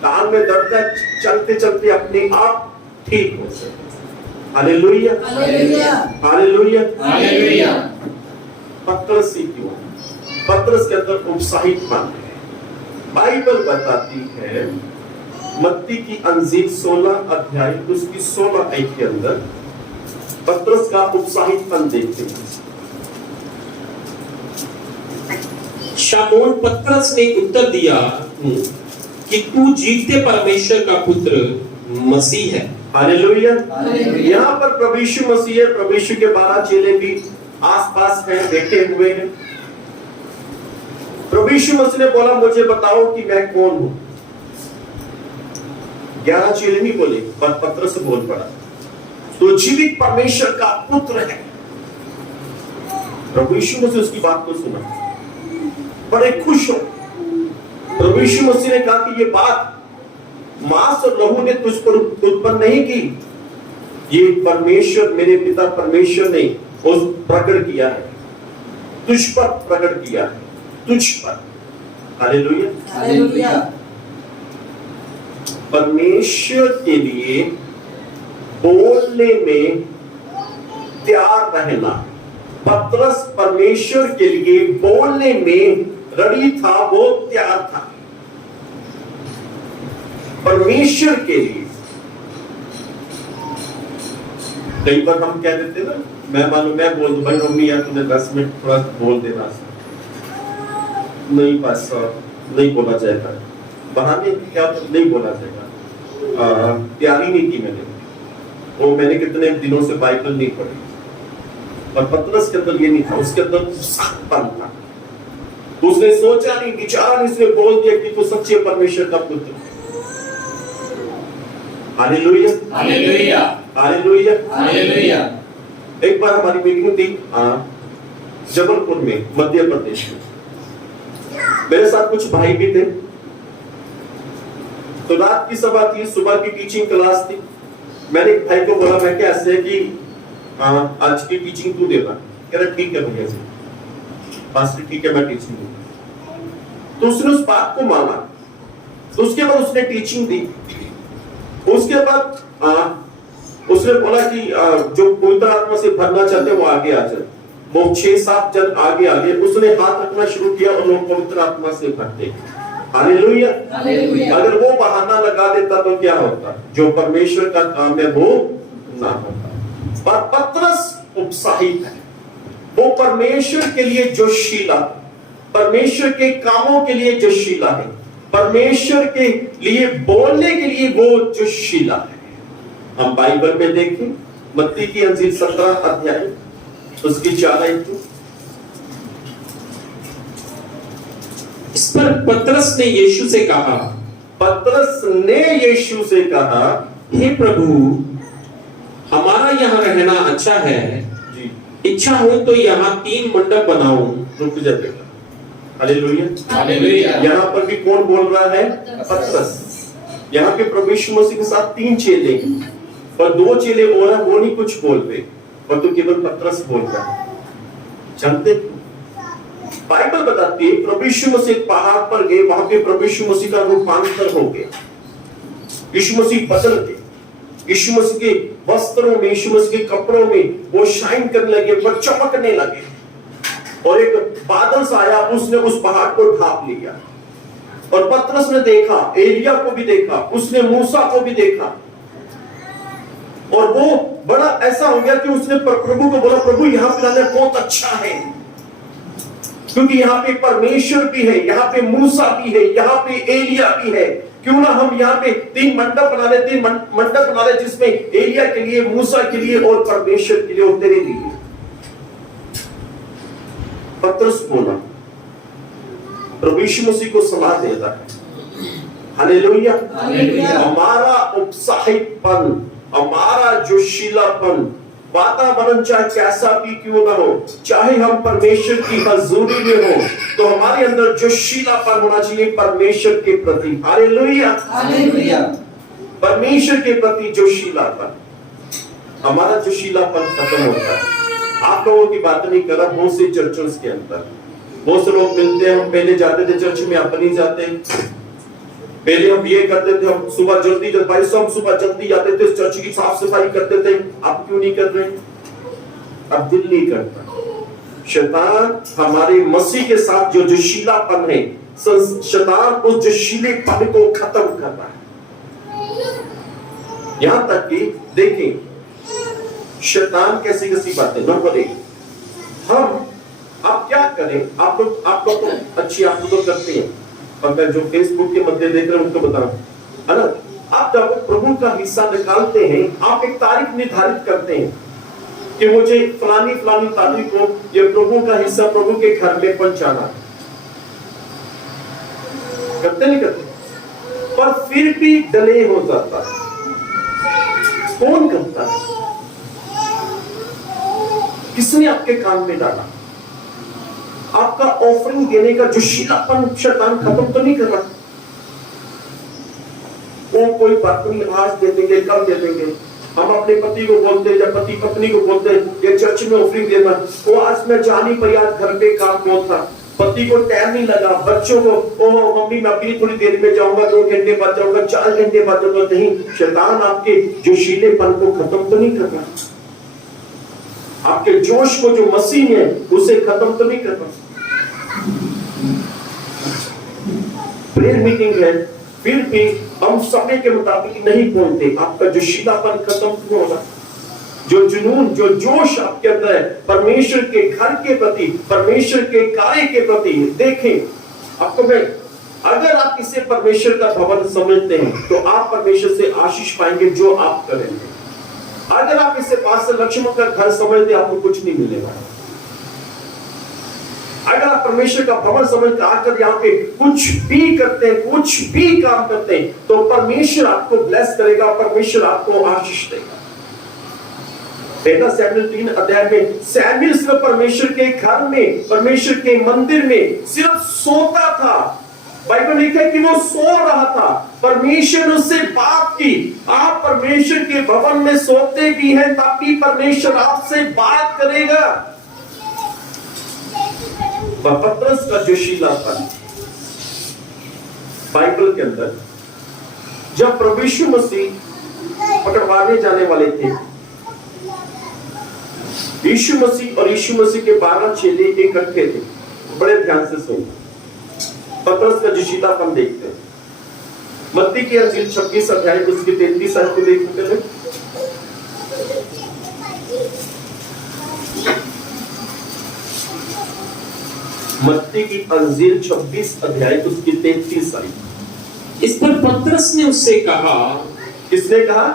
टांग में दर्द है, चलते चलते अपने आप ठीक हो सकते। Hallelujah, hallelujah, hallelujah, hallelujah. पतरस ही क्यों? पतरस के अंदर उत्साहितपन है। बाइबल बताती है मत्ती की अंजील 16 अध्याय उसकी 16 आयत के अंदर पतरस का उत्साहितपन देखते हैं। शमौन पतरस ने उत्तर दिया कि तू जीते परमेश्वर का पुत्र मसीह है। हालेलुया। यहाँ पर प्रभु यीशु मसीह है, प्रभु यीशु के 12 चेले भी आसपास हैं, बैठे हुए हैं। प्रभु यीशु मसीह ने बोला मुझे बताओ कि मैं कौन हूं। 11 चेले नहीं बोले, पर पतरस बोल पड़ा, तो जीवित परमेश्वर का पुत्र है। प्रभु यीशु मसीह उसकी बात को सुना, बड़े खुश हो। प्रभु यीशु मसीह ने कहा कि ये बात मांस और लहू ने तुझ पर उत्पन्न नहीं की, ये परमेश्वर, मेरे पिता परमेश्वर ने उस प्रकट किया है, तुझ पर प्रकट किया है, तुझ पर। Hallelujah, hallelujah. परमेश्वर के लिए बोलने में तैयार रहना। पतरस परमेश्वर के लिए बोलने में रेडी था, वो तैयार था परमेश्वर के लिए। कई बार हम कह देते ना, मैं मालूम मैं बोल दूं भाई मम्मी यार तूने 10 मिनट थोड़ा बोल देना। नहीं पास नहीं बोला जाएगा, बहाने क्या नहीं बोला जाएगा, तैयारी नहीं की मैंने, वो मैंने कितने दिनों से बाइबल नहीं पढ़ी। और पतरस के अंदर ये नहीं था, उसके अंदर उत्साहपन था। उसने सोचा नहीं, विचारा नहीं, उसने बोल दिया कि तू सच्चे परमेश्वर का पुत्र। Hallelujah, hallelujah, hallelujah, hallelujah. एक बार हमारी मीटिंग थी जबलपुर में, मध्य प्रदेश में। मेरे साथ कुछ भाई भी थे। तो रात की सभा थी, सुबह की टीचिंग क्लास थी। मैंने एक भाई को बोला, मैं क्या ऐसे है कि आज की टीचिंग तू देना। कह रहा ठीक है भैया जी, पास्टर ठीक है मैं टीचिंग दूंगा। तो उसने उस बात को माना, तो उसके बाद उसने टीचिंग दी। उसके बाद उसने बोला कि जो पवित्र आत्मा से भरना चाहते वो आगे आ जाए। वो 6-7 जन आगे आगे उसने हाथ रखना शुरू किया और लोग पवित्र आत्मा से भरते। Hallelujah, hallelujah. अगर वो बहाना लगा देता तो क्या होता? जो परमेश्वर का काम है वो ना होता। पर पतरस उत्साहित है, वो परमेश्वर के लिए जोशीला, परमेश्वर के कामों के लिए जोशीला है, परमेश्वर के लिए बोलने के लिए वो जोशीला है। हम बाइबल में देखें मत्ती की अंजील 17 अध्याय उसकी 4 आयत। इस पर पतरस ने यीशु से कहा, पतरस ने यीशु से कहा, हे प्रभु हमारा यहाँ रहना अच्छा है जी, इच्छा हो तो यहाँ 3 मंडप बनाऊं। रुक जा बेटा। Hallelujah, hallelujah. यहाँ पर भी कौन बोल रहा है? पतरस। यहाँ पे प्रभु यीशु मसीह के साथ 3 चेले, पर 2 चेले बोल रहे, वो नहीं कुछ बोल रहे, पर तो केवल पतरस बोल रहा है। जानते बाइबल बताती है प्रभु यीशु मसीह पहाड़ पर गए, वहां पे प्रभु यीशु मसीह का रूपांतर हो गया। यीशु मसीह बदल गए, यीशु मसीह के वस्त्रों में, यीशु मसीह के कपड़ों में वो शाइन करने लगे, वो चमकने लगे। और एक बादल सा आया, उसने उस पहाड़ को ढांप लिया। और पतरस ने देखा, एलिया को भी देखा, उसने मूसा को भी देखा, और वो बड़ा ऐसा हो गया कि उसने प्रभु को बोला, प्रभु यहाँ पे रहना बहुत अच्छा है, क्योंकि यहाँ पे परमेश्वर भी है, यहाँ पे मूसा भी है, यहाँ पे एलिया भी है। क्यों ना हम यहाँ पे 3 मंडप बना ले, जिसमें एलिया के लिए, मूसा के लिए और परमेश्वर के लिए और तेरे लिए। पतरस बोला, प्रभु यीशु मसीह को सलाह देता है, हालेलुया। हमारा उत्साहितपन, हमारा जोशीलापन, वातावरण चाहे कैसा भी क्यों ना हो, चाहे हम परमेश्वर की हजूरी में हो, तो हमारे अंदर जोशीलापन होना चाहिए परमेश्वर के प्रति। हालेलुया, परमेश्वर के प्रति जोशीलापन। हमारा जोशीलापन खत्म होता है। आप लोगों की बात नहीं कर रहा, बहुत से चर्चों के अंदर बहुत से लोग मिलते हैं। हम पहले जाते थे चर्च में, आप नहीं जाते। पहले हम ये करते थे, हम सुबह जल्दी भाई सब सुबह जल्दी जाते थे, चर्च की साफ सफाई करते थे। आप क्यों नहीं कर रहे? अब दिल नहीं करता। शैतान हमारे मसीह के साथ जो जोशीलापन है, शैतान उस जोशीलेपन को खत्म कर रहा है। यहां तक कि देखें शैतान कैसी कैसी बातें। नंबर 1, हम आप क्या करें, आप लोग तो अच्छी आप लोग करते हैं, और मैं जो फेसबुक के मध्य देख रहे हैं उनको बताऊं, है ना। आप जब प्रभु का हिस्सा निकालते हैं, आप एक तारीख निर्धारित करते हैं कि मुझे फलानी तारीख को ये प्रभु का हिस्सा प्रभु के घर में पहुंचाना। करते नहीं करते? पर फिर भी डिले हो जाता है। कौन करता है? किसने आपके कान में डाला? आपका ऑफरिंग देने का जोशीलापन शैतान खत्म तो नहीं कर रहा। वो कोई बात नहीं, आज दे देंगे, कल दे देंगे। हम अपने पति को बोलते हैं, जब पति पत्नी को बोलते हैं ये चर्च में ऑफरिंग देना, वो आज मैं जा नहीं पाई, आज घर पे काम बहुत था, पति को टाइम नहीं लगा, बच्चों को ओह मम्मी मैं अभी थोड़ी देर में जाऊंगा, 2 घंटे बाद जाऊंगा, 4 घंटे बाद जाऊंगा। नहीं, शैतान आपके जोशीलेपन को खत्म तो नहीं कर रहा, आपके जोश को जो मसीह है उसे खत्म तो नहीं कर रहा। प्रेयर मीटिंग है, फिर भी हम समय के मुताबिक नहीं बोलते। आपका जोशीलापन खत्म क्यों होगा? जो जुनून, जो जोश आपके अंदर है परमेश्वर के घर के प्रति, परमेश्वर के कार्य के प्रति। देखें आपको मैं, अगर आप इसे परमेश्वर का भवन समझते हैं तो आप परमेश्वर से आशीष पाएंगे जो आप करेंगे। अगर आप इसे पास्टर लक्ष्मण का घर समझते, आपको कुछ नहीं मिलेगा। अगर आप परमेश्वर का भवन समझकर आकर यहाँ पे कुछ भी करते हैं, कुछ भी काम करते हैं, तो परमेश्वर आपको ब्लेस करेगा, परमेश्वर आपको आशीष देगा। पहला सैमुएल 3 अध्याय में सैमुएल सिर्फ परमेश्वर के घर में, परमेश्वर के मंदिर में सिर्फ सोता था। बाइबल लिखा है कि वो सो रहा था, परमेश्वर ने उससे बात की। आप परमेश्वर के भवन में सोते भी हैं, तब भी परमेश्वर आपसे बात करेगा। पतरस का जोशीलापन बाइबल के अंदर, जब प्रभु यीशु मसीह पकड़वाने जाने वाले थे, यीशु मसीह और यीशु मसीह के 12 चेले इकट्ठे थे। बड़े ध्यान से सुनो, पतरस का जोशीलापन देखते हैं। मत्ती की अंजील 26 अध्याय उसके 33 आयत को देखते हैं। मत्ती की अंजील 26 अध्याय उसकी 33 आयत। इस पर पतरस ने उससे कहा, किसने कहा?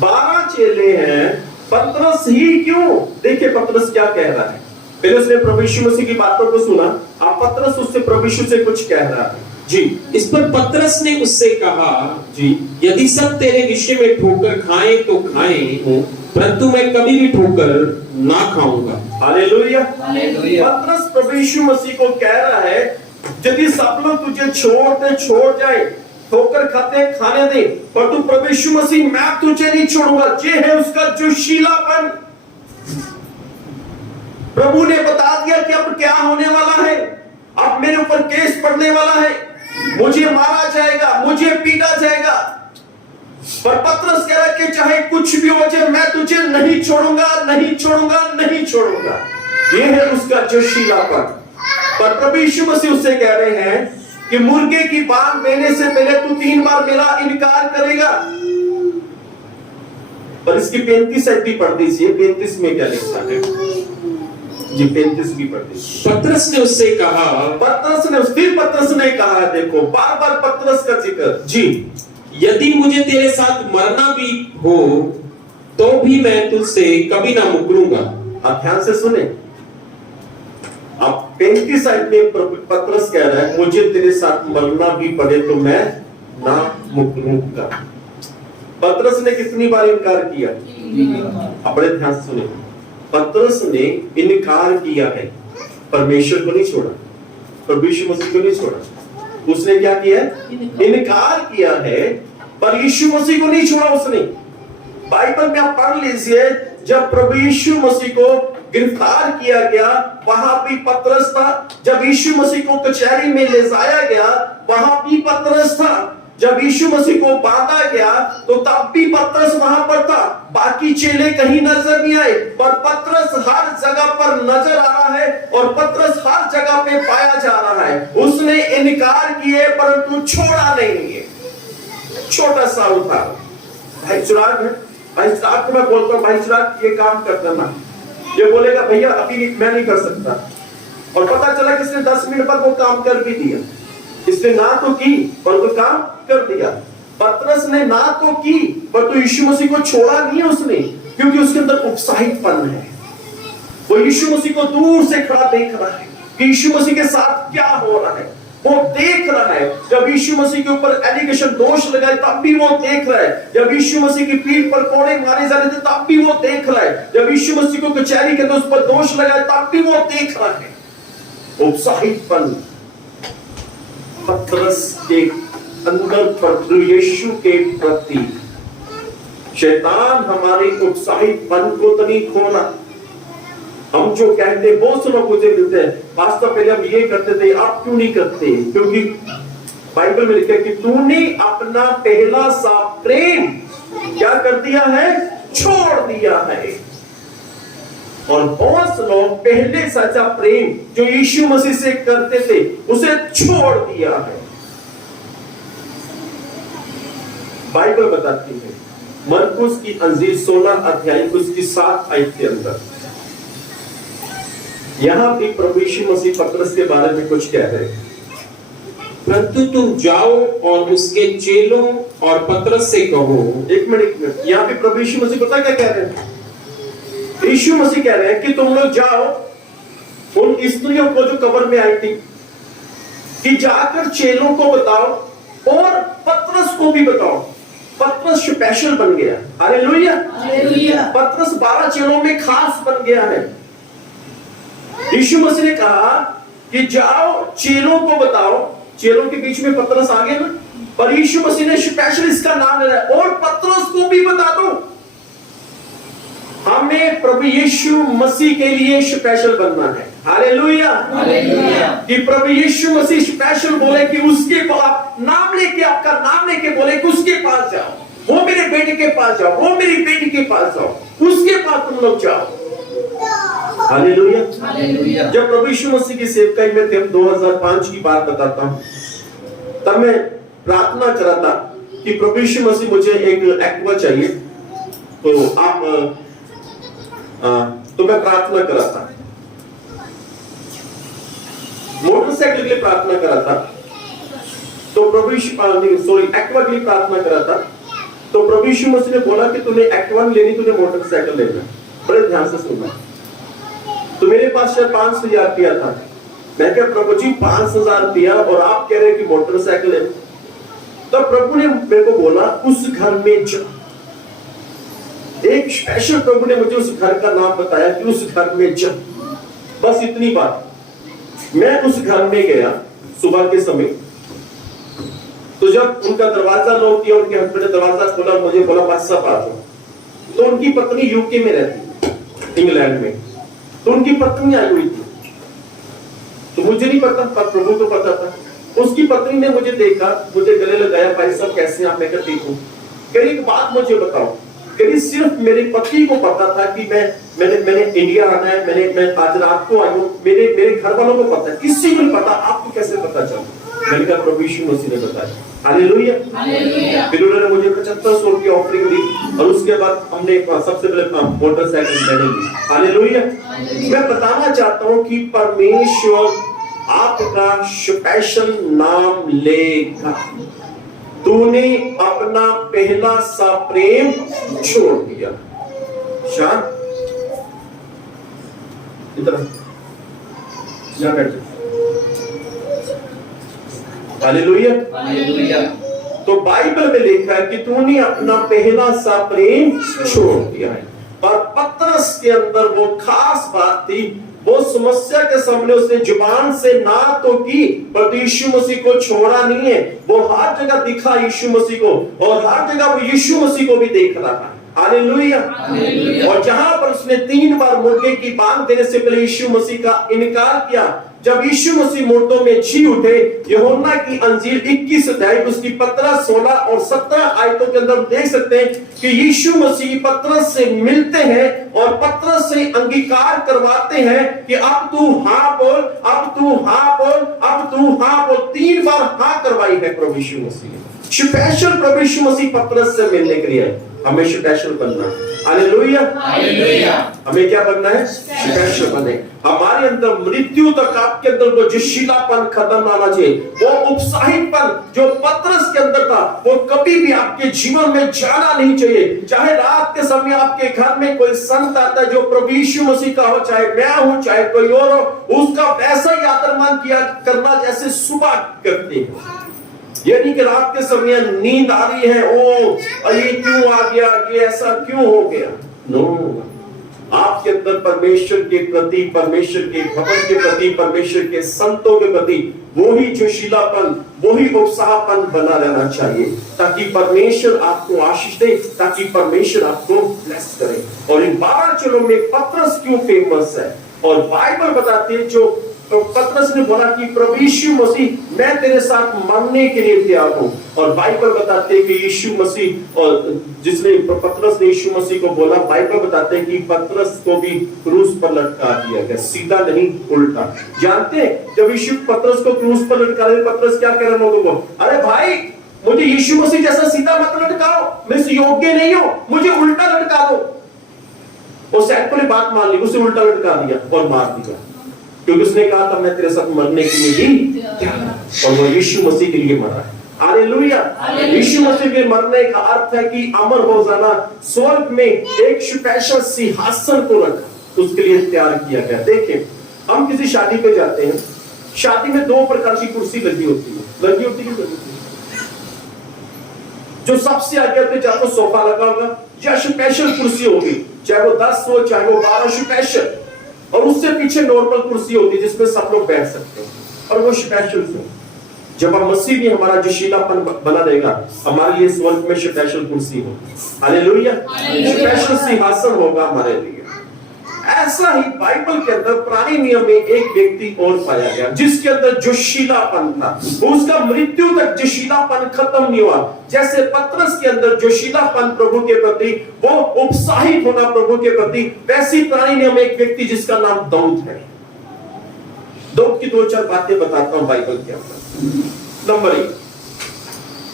12 चेले हैं, पतरस ही क्यों? देखिए पतरस क्या कह रहा है। पहले उसने प्रभु यीशु मसीह की बातों को सुना, अब पतरस उससे प्रभु यीशु से कुछ कह रहा है। जी, इस पर पतरस ने उससे कहा, जी, यदि सब तेरे विषय में ठोकर खाएं तो खाएं, परंतु मैं कभी भी ठोकर ना खाऊंगा। Hallelujah, hallelujah. पतरस प्रभु यीशु मसीह को कह रहा है, यदि सब लोग तुझे छोड़ जाए, ठोकर खाते खाने दे, पर तू प्रभु यीशु मसीह मैं तुझे नहीं छोड़ूंगा। ये है उसका जोशीलापन। प्रभु ने बता दिया कि अब क्या होने वाला है, अब मेरे ऊपर केस पड़ने वाला है, मुझे मारा जाएगा, मुझे पीटा जाएगा। पर पतरस कह रहा है कि चाहे कुछ भी हो जाए, मैं तुझे नहीं छोड़ूंगा, नहीं छोड़ूंगा, नहीं छोड़ूंगा। ये है उसका जोशीलापन। पर प्रभु यीशु मसीह उससे कह रहे हैं, कि मुर्गे की बांग देने से पहले तू 3 बार मेरा इनकार करेगा। पर इसकी 35 भी पढ़ दीजिए, 35 में क्या लिखा है जी, 35 भी पढ़ दीजिए। पतरस ने उससे कहा, पतरस ने कहा, देखो बार बार पतरस का जिक्र जी, यदि मुझे तेरे साथ मरना भी हो तो भी मैं तुझसे कभी ना मुकरूंगा। आप ध्यान से सुने, अब 35 में पतरस कह रहा है मुझे तेरे साथ मरना भी पड़े तो मैं ना मुकरूंगा। पतरस ने कितनी बार इनकार किया? बड़े ध्यान से सुने, पतरस ने इनकार किया है, परमेश्वर को नहीं छोड़ा, प्रभु यीशु मसीह को नहीं छोड़ा। उसने क्या किया? इनकार किया है, पर यीशु मसीह को नहीं छोड़ा उसने। बाइबल में आप पढ़ लीजिए, जब प्रभु यीशु मसीह को गिरफ्तार किया गया वहां भी पतरस था, जब यीशु मसीह को कचहरी में ले जाया गया वहां भी पतरस था, जब यीशु मसीह को बांधा गया तो तब भी पतरस वहां पर था। बाकी चेले कहीं नजर नहीं आए, पर पतरस हर जगह पर नजर आ रहा है और पतरस हर जगह पे पाया जा रहा है। उसने इनकार किए परंतु छोड़ा नहीं है। छोटा सा उठा भाई चिराग है, भाई चिराग को मैं बोलता हूं भाई चिराग ये काम कर देना, ये बोलेगा भैया अभी मैं नहीं कर सकता, और पता चला कि इसने 10 मिनट पर वो काम कर भी दिया। इसने ना तो की पर तो काम कर दिया। पतरस ने ना तो की पर तो यीशु मसीह को छोड़ा नहीं है उसने, क्योंकि उसके अंदर उत्साहितपन है। वो यीशु मसीह को दूर से खड़ा देख रहा है कि यीशु मसीह के साथ क्या हो रहा है, वो देख रहा है। जब यीशु मसीह के ऊपर एलिगेशन दोष लगाए तब भी वो देख रहा है, जब यीशु मसीह की पीठ पर कोड़े मारे जा रहे थे तब भी वो देख रहा है, जब यीशु मसीह को कचहरी के उस पर दोष लगाए तब भी वो देख रहा है। उत्साहितपन पतरस के अंदर प्रभु यीशु के प्रति। शैतान हमारे उत्साहितपन को तो नहीं खोना। हम जो कहते हैं, बहुत से लोग मुझे मिलते हैं, पास्टर पहले हम ये करते थे आप क्यों नहीं करते? क्योंकि बाइबल में लिखा है कि तूने अपना पहला सा प्रेम क्या कर दिया है? छोड़ दिया है। और बहुत से लोग पहले सच्चा प्रेम जो यीशु मसीह से करते थे उसे छोड़ दिया है। बाइबल बताती है मरकुस की अंजीर 16 अध्याय उसकी 7 आयत के अंदर, यहां भी प्रभु यीशु मसीह पतरस के बारे में कुछ कह रहे हैं। परंतु तुम जाओ और उसके चेलों और पतरस से कहो। एक मिनट, यहां पे प्रभु यीशु मसीह पता क्या कह रहे हैं? यीशु मसीह कह रहे हैं कि तुम लोग जाओ उन स्त्रियों को जो कब्र में आई थी, कि जाकर चेलों को बताओ और पतरस को भी बताओ। पतरस स्पेशल बन गया। Hallelujah, hallelujah. पतरस 12 चेलों में खास बन गया है। यीशु मसीह ने कहा कि जाओ चेलों को बताओ। चेलों के बीच में पतरस आ गया ना, पर यीशु मसीह ने स्पेशल इसका नाम ले रहा है, और पतरस को भी बता दो। हमें प्रभु यीशु मसीह के लिए स्पेशल बनना है। Hallelujah, hallelujah. कि प्रभु यीशु मसीह स्पेशल बोले कि उसके पास नाम लेके, आपका नाम लेके बोले कि उसके पास जाओ, वो मेरे बेटे के पास जाओ, वो मेरी बेटी के पास जाओ, उसके पास तुम लोग जाओ। Hallelujah, hallelujah. जब प्रभु यीशु मसीह की सेवकाई में थे, 2005 की बात बताता हूं, तब मैं प्रार्थना करा था कि प्रभु यीशु मसीह मुझे एक एक्टिवा चाहिए, तो मैं प्रार्थना करा था। मोटरसाइकिल के लिए प्रार्थना करा था, तो प्रभु यीशु एक्टिवा के लिए प्रार्थना करा था, तो प्रभु यीशु मसीह ने बोला कि तूने एक्टिवा नहीं लेनी, तूने मोटरसाइकिल लेना। बड़े ध्यान से सुनना। तो मेरे पास शायद 5,000 रुपया था। मैं क्या प्रभु जी 5,000 रुपया और आप कह रहे हैं कि मोटरसाइकिल है? तो प्रभु ने मेरे को बोला उस घर में जा। एक स्पेशल प्रभु ने मुझे उस घर का नाम बताया कि उस घर में जा। बस इतनी बात। मैं उस घर में गया सुबह के समय। तो जब उनका दरवाजा लॉक किया, उनके हस्बैंड ने दरवाजा खोला, मुझे बोला बस सब आ जाओ। तो उनकी पत्नी यूके में रहती, इंग्लैंड में, तो उनकी पत्नी आई हुई थी। तो मुझे नहीं पता, पर प्रभु को पता था। उसकी पत्नी ने मुझे देखा, मुझे गले लगाया, भाई साहब कैसे आप? मैं ठीक हूं। कह एक बात मुझे बताओ। कह सिर्फ मेरे पति को पता था कि मैंने इंडिया आना है, मैं आज रात को आई हूं। मेरे घर वालों को पता है, किसी को नहीं पता। आपको कैसे पता चला? मैंने कहा प्रभु यीशु मसीह ने बताया। हालेलुया। फिर उन्होंने मुझे 7500 की ऑफरिंग दी और उसके बाद हमने सबसे पहले मोटरसाइकिल मैंने ली। हालेलुया। मैं बताना चाहता हूं कि परमेश्वर आपका स्पेशल नाम लेगा। तूने अपना पहला सा प्रेम छोड़ दिया। शांत इधर जा बैठ जा। हालेलुया। तो बाइबल में लिखा है कि तूने अपना पहला सा प्रेम छोड़ दिया है। और पतरस के अंदर वो खास बात थी, वो समस्या के सामने उसने जुबान से ना तो की पर यीशु मसीह को छोड़ा नहीं है। वो हर जगह दिखा यीशु मसीह को और हर जगह वो यीशु मसीह को भी देख रहा है। हालेलुया। और जहां पर उसने 3 बार मुर्गे की बांग देने से पहले यीशु मसीह का इनकार किया, जब यीशु मसीह मुर्दों में जी उठे, यूहन्ना की अंजील 21 अध्याय उसकी 15, 16 और 17 आयतों के अंदर देख सकते हैं कि यीशु मसीह पतरस से मिलते हैं और पतरस से अंगीकार करवाते हैं कि अब तू हाँ बोल, अब तू हाँ बोल, अब तू हाँ बोल। 3 बार हाँ करवाई है प्रभु यीशु मसीह ने। स्पेशल प्रभु यीशु मसीह पतरस से मिलने के लिए हमें स्पेशल बनना है। हालेलुया। हमें क्या बनना है? स्पेशल बने। हमारे अंदर मृत्यु तक आपके अंदर वो जोशीलापन खत्म आना चाहिए। वो उत्साहितपन जो पतरस के अंदर था वो कभी भी आपके जीवन में जाना नहीं चाहिए। चाहे रात के समय आपके घर में कोई संत आता है जो प्रभु यीशु मसीह का हो, चाहे मैं हूं चाहे कोई और हो, उसका वैसा ही आदर मान किया करना जैसे सुबह करते हैं। ये नहीं कि रात के समय नींद आ रही है, ओ ये क्यों आ गया, ये ऐसा क्यों हो गया। नो, आपके अंदर परमेश्वर के प्रति, परमेश्वर के भवन के प्रति, परमेश्वर के संतों के प्रति वही जोशीलापन, वही उत्साहपन बना रहना चाहिए ताकि परमेश्वर आपको आशीष दे, ताकि परमेश्वर आपको ब्लेस करे। और इन 12 चरणों में पतरस क्यों फेमस है? और बाइबल बताती है जो तो पतरस ने बोला कि प्रभु यीशु मसीह मैं तेरे साथ मरने के लिए तैयार हूं। और बाइबल बताते हैं कि यीशु मसीह और जिसने पतरस ने यीशु मसीह को बोला, बाइबल बताते हैं कि पतरस को भी क्रूस पर लटका दिया गया, सीधा नहीं उल्टा। जानते हैं जब यीशु पतरस को क्रूस पर लटका रहे, पतरस क्या कह रहे लोगों को? अरे भाई मुझे यीशु मसीह जैसा सीधा मत लटकाओ, मैं इस योग्य नहीं हूं, मुझे उल्टा लटका दो। और सैकड़ों ने बात मान ली, उसे उल्टा लटका दिया और मार दिया, क्योंकि उसने कहा था मैं तेरे साथ मरने के लिए भी तैयार। और वो यीशु मसीह के लिए मरा है। हालेलुया। यीशु मसीह के मरने का अर्थ है कि अमर हो जाना। स्वर्ग में एक स्पेशल सिंहासन को रखा, उसके लिए तैयार किया गया। देखिए हम किसी शादी पे जाते हैं, शादी में 2 प्रकार की कुर्सी लगी होती है, लगी होती है। जो सबसे आगे होते चाहे वो सोफा लगा होगा या स्पेशल कुर्सी होगी, चाहे वो 10 हो चाहे वो 12 स्पेशल। और उससे पीछे नॉर्मल कुर्सी होती है जिसमें सब लोग बैठ सकते हैं, और वो स्पेशल है। जब हम मसीह भी हमारा जोशीलापन बना देगा, हमारे लिए स्वर्ग में स्पेशल कुर्सी होगी। हालेलुया। स्पेशल सिंहासन होगा हमारे लिए। ऐसा ही बाइबल के अंदर पुराने नियम में एक व्यक्ति और पाया गया जिसके अंदर जोशीलापन था। उसका मृत्यु तक जोशीलापन खत्म नहीं हुआ। जैसे पतरस के अंदर जोशीलापन प्रभु के प्रति, वो उत्साहित होना प्रभु के प्रति, वैसी पुराने नियम में एक व्यक्ति जिसका नाम दाऊद है। दाऊद की 2-4 बातें बताता हूं बाइबल के अंदर। नंबर 1,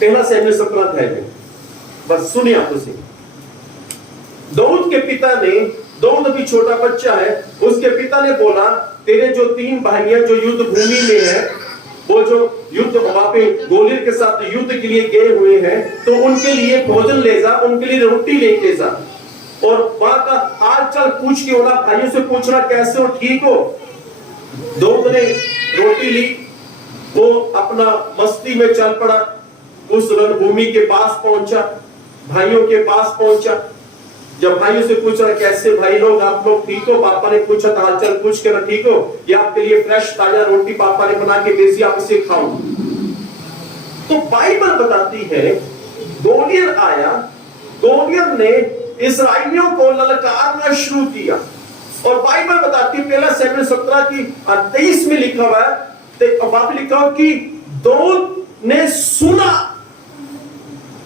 1 शमूएल 17 अध्याय में, बस सुनिए आप उसे। दाऊद के पिता ने, दाऊद अभी छोटा बच्चा है, उसके पिता ने बोला तेरे जो 3 भाइयां जो युद्ध भूमि में है, वो जो युद्ध वहां पे गोलियत के साथ युद्ध के लिए गए हुए हैं, तो उनके लिए भोजन ले जा, उनके लिए रोटी लेके जा और वहां का हाल चाल पूछ के होना, भाइयों से पूछना कैसे हो, ठीक हो। दाऊद ने रोटी ली, वो अपना मस्ती में चल पड़ा, उस रणभूमि के पास पहुंचा, भाइयों के पास पहुंचा। जब भाइयों से पूछा कैसे भाई लोग, आप लोग ठीक हो? पापा ने पूछा था हालचाल पूछ के ना, ठीक हो? ये आपके लिए फ्रेश ताजा रोटी पापा ने बना के भेजी, आप इसे खाओ। तो बाइबल बताती है गोलियत आया, गोलियत ने इस्राएलियों को ललकारना शुरू किया। और बाइबल बताती है 1 शमूएल 17 की 23 में लिखा हुआ है, वहां पे लिखा हुआ कि दाऊद ने सुना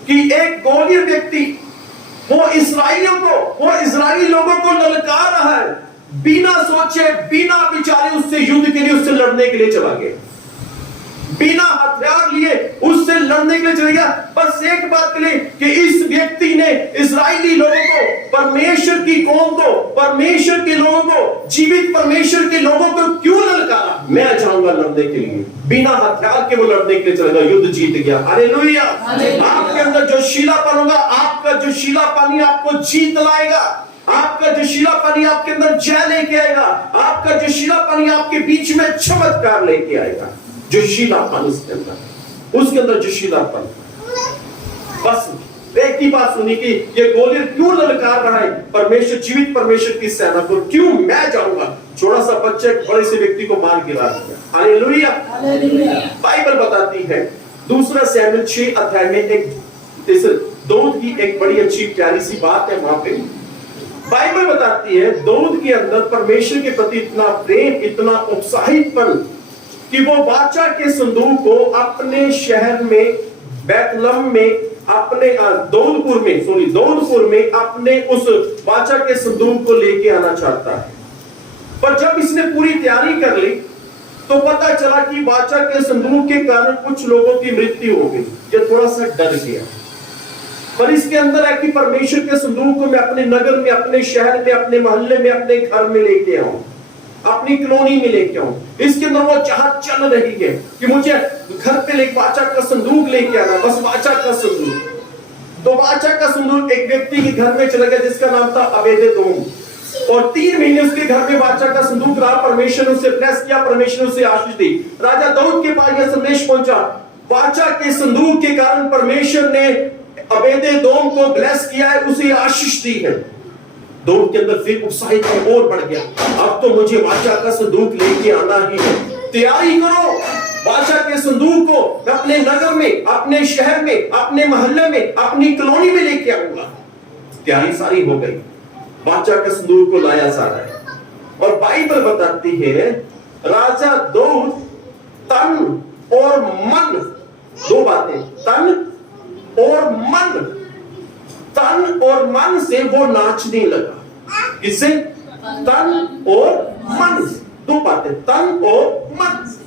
कि एक गोलियत व्यक्ति वो इस्राएली लोगों को ललकार रहा है, बिना सोचे बिना विचारे उससे युद्ध के लिए, उससे लड़ने के लिए चला गया। बिना हथियार लिए उससे लड़ने के लिए चले गया। बस एक बात के लिए कि इस व्यक्ति ने इजरायली लोगों को, परमेश्वर की कौम को, परमेश्वर के लोगों को, जीवित परमेश्वर के लोगों को क्यों ललकारा? मैं जाऊंगा लड़ने के लिए। बिना हथियार के वो लड़ने के लिए चलेगा, युद्ध जीत गया। हालेलुया। आपके अंदर जो शीलापन होगा, आपका जो शीलापन आपको जीत लाएगा। आपका जो शीलापन आपके अंदर जय लेके आएगा। आपका जो शीलापन आपके बीच में चमत्कार लेके आएगा। जो शीलापन उसके अंदर जो शीलापन, बस एक ही बात सुनी कि ये गोलियत क्यों ललकार रहा है परमेश्वर, जीवित परमेश्वर की सेना को, क्यों मैं जाऊंगा? छोटा सा बच्चा बड़े से व्यक्ति को मार गिरा दिया। हालेलुया। बाइबल बताती है दूसरा शमूएल 6 अध्याय में एक दाऊद की एक बड़ी अच्छी प्यारी सी बात है। वहां पे बाइबल बताती है दाऊद के अंदर परमेश्वर के प्रति इतना प्रेम, इतना उत्साहितपन कि वो वाचा के संदूक को अपने शहर में, बैतलहम में, अपने दौलपुर में अपने उस वाचा के संदूक को लेके आना चाहता है। पर जब इसने पूरी तैयारी कर ली तो पता चला कि वाचा के संदूक के कारण कुछ लोगों की मृत्यु हो गई। ये थोड़ा सा डर गया। पर इसके अंदर है कि परमेश्वर के संदूक को मैं अपने नगर में, अपने शहर में, अपने मोहल्ले में, अपने घर में लेके आऊं, अपनी कॉलोनी में लेके आऊं। इसके अंदर वो चाहत चल रही है कि मुझे घर पे एक वाचा का संदूक लेके आना, बस वाचा का संदूक। तो वाचा का संदूक एक व्यक्ति के घर में चला गया जिसका नाम था अबेदेदोम, और 3 महीने उसके घर में वाचा का संदूक रहा। परमेश्वर ने उसे ब्लेस किया, परमेश्वर ने उसे आशीष दी। राजा दाऊद के पास यह संदेश पहुंचा, वाचा के संदूक के कारण परमेश्वर ने अबेदेदोम को ब्लेस किया है, उसे आशीष दी है। दाऊद के अंदर फिर उत्साहित और बढ़ गया। अब तो मुझे वाचा का संदूक लेके आना ही है। तैयारी करो, वाचा के संदूक को अपने नगर में, अपने शहर में, अपने मोहल्ले में, अपनी कॉलोनी में लेके आऊंगा। तैयारी सारी हो गई, वाचा के संदूक को लाया जा रहा है। और बाइबल बताती है राजा दाऊद तन और मन, 2 बातें, तन और मन से वो नाचने लगा। किससे? तन और मन से। 2 बातें, तन और मन से।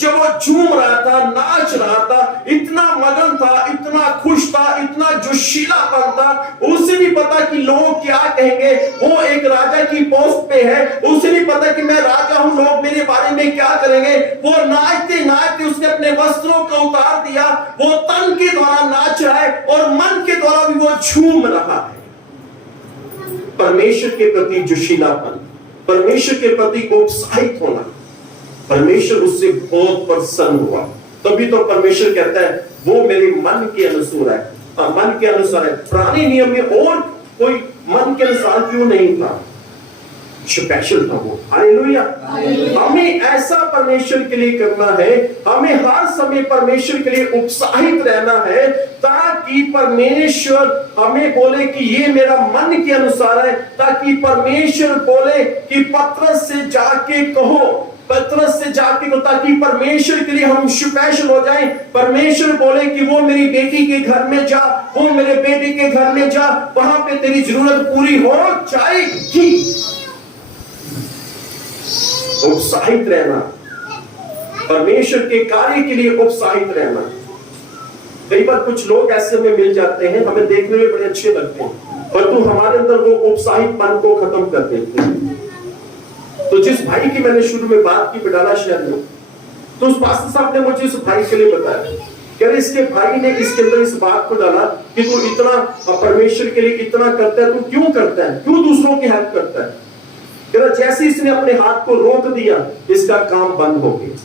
जब वो झूम रहा था, नाच रहा था, इतना मगन था, इतना खुश था, इतना जोशीलापन था, उसे नहीं पता कि लोग क्या कहेंगे। वो एक राजा की पोस्ट पे है, उसे नहीं पता कि मैं राजा हूं, लोग मेरे बारे में क्या करेंगे। वो नाचते नाचते उसने अपने वस्त्रों को उतार दिया। वो तन के द्वारा नाच रहा है और मन के द्वारा भी वो झूम रहा है। परमेश्वर के प्रति जोशीलापन, परमेश्वर के प्रति उत्साहित होना, परमेश्वर उससे बहुत प्रसन्न हुआ। तभी तो परमेश्वर कहता है वो मेरे मन के अनुसार है, मन के अनुसार है। पुराने नियम में और कोई मन के अनुसार क्यों नहीं था, स्पेशल था वो। हालेलुया। हमें ऐसा परमेश्वर के लिए करना है, हमें हर समय परमेश्वर के लिए उत्साहित रहना है, ताकि परमेश्वर हमें बोले कि ये मेरा मन के अनुसार है, ताकि परमेश्वर बोले कि पत्रस से जाके कहो, पत्रस से जाके कहो, ताकि परमेश्वर के लिए हम स्पेशल हो जाएं। परमेश्वर बोले कि वो मेरी बेटी के घर में जा, वो मेरे बेटे के घर में जा, वहां पे तेरी जरूरत पूरी हो जाएगी। उत्साहित रहना, परमेश्वर के कार्य के लिए उत्साहित रहना। कई बार कुछ लोग ऐसे में मिल जाते हैं, हमें देखने में बड़े अच्छे लगते हैं, परंतु हमारे अंदर वो उत्साहितपन को खत्म कर देते हैं। तो जिस भाई की मैंने शुरू में बात की बडाला शहर में, तो उस पास्टर साहब ने मुझे उस भाई के लिए बताया कि इसके भाई ने इसके अंदर इस बात को डाला कि तू इतना परमेश्वर के लिए इतना करता है, तू क्यों करता है, क्यों दूसरों की हेल्प करता है। जैसे इसने अपने हाथ को रोक दिया, इसका काम बंद हो गया।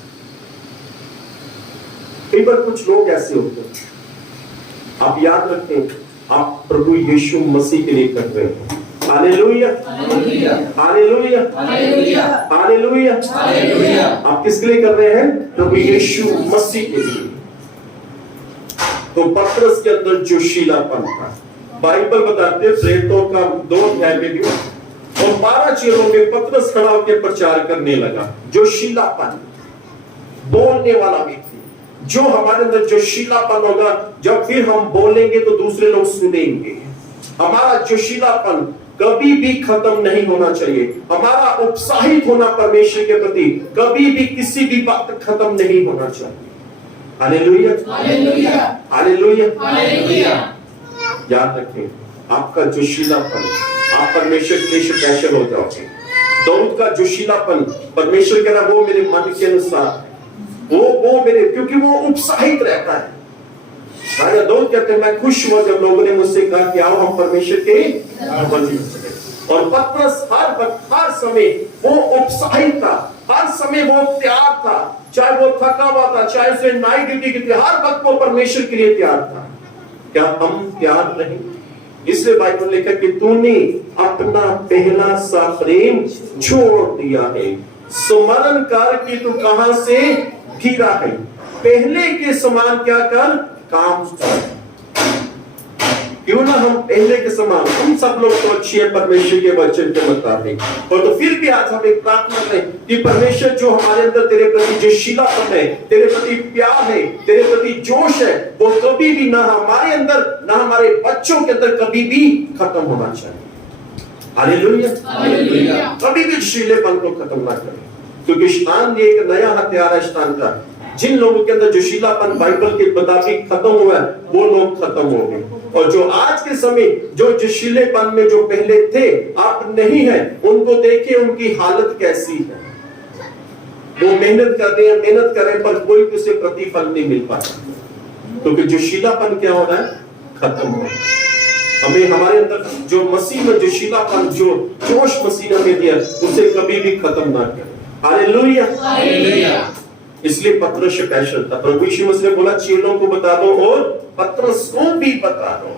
कई बार कुछ लोग ऐसे होते हैं, आप याद रखें, आप प्रभु यीशु मसीह के लिए कर रहे हैं। Hallelujah, hallelujah, hallelujah, hallelujah. आप किसके लिए कर रहे हैं? प्रभु यीशु मसीह के लिए। तो पतरस के अंदर जोशीलापन था। बाइबल बताते हैं प्रेरितों का 2 अध्याय में भी, और 12 चेलों में पतरस खड़ा होकर प्रचार करने लगा। जोशीलापन, बोलने वाला व्यक्ति। जो हमारे अंदर जोशीलापन होगा, जब फिर हम बोलेंगे तो दूसरे लोग सुनेंगे। हमारा जोशीलापन कभी भी खत्म नहीं होना चाहिए। हमारा उत्साहित होना परमेश्वर के प्रति कभी भी किसी भी बात खत्म नहीं होना चाहिए। Hallelujah, hallelujah, hallelujah. हालेलुया। याद रखें, आपका जोशीलापन, आप परमेश्वर के लिए स्पेशल हो जाओगे। दाऊद का जोशीलापन, परमेश्वर कह रहा वो मेरे मन के अनुसार है, वो मेरे, क्योंकि वो उत्साहित रहता है। राजा दाऊद कहते हैं मैं खुश हुआ जब लोगों ने मुझसे कहा कि आओ हम परमेश्वर के मंदिर में चलें। और पतरस हर वक्त, हर समय वो उत्साहित था, हर समय वो तैयार था, चाहे वो थका हुआ था, चाहे उसे नाइट ड्यूटी की थी, हर वक्त वो परमेश्वर के लिए तैयार था। क्या हम तैयार नहीं? इसलिए बाइबल लिखा कि तूने अपना पहला सा प्रेम छोड़ दिया है, स्मरण कर कि तू कहां से गिरा है, पहले के समान क्या कर, काम कर। क्यों ना हम पहले के समान, हम सब लोग तो अच्छे हैं परमेश्वर के वचन के मुताबिक, और तो फिर भी आज हम एक प्रार्थना करें कि परमेश्वर जो हमारे अंदर तेरे प्रति जोशीलापन है, तेरे प्रति प्यार है, तेरे प्रति जोश है, वो कभी भी ना हमारे अंदर, ना हमारे बच्चों के अंदर कभी भी खत्म होना चाहिए। Hallelujah, hallelujah. कभी भी जोशीलेपन को खत्म ना करें, क्योंकि शैतान ने एक नया हथियार है शैतान का। जिन लोगों के अंदर जोशीलापन बाइबल के मुताबिक खत्म हुआ है, वो लोग खत्म हो गए। और जो आज के समय जो जोशीलेपन में जो पहले थे अब नहीं है, उनको देखिए उनकी हालत कैसी है। वो मेहनत कर रहे हैं, मेहनत कर रहे हैं, पर कोई उसे प्रतिफल नहीं मिल पाता, क्योंकि जोशीलापन क्या हो रहा है, खत्म हो रहा है। हमें हमारे अंदर जो मसीह में जोशीलापन, जो जोश मसीह ने हमें दिया, उसे कभी भी खत्म ना करें। Hallelujah, hallelujah. इसलिए पतरस स्पेशल था। प्रभु यीशु मसीह ने बोला चेलों को बता दो और पतरस को भी बता दो।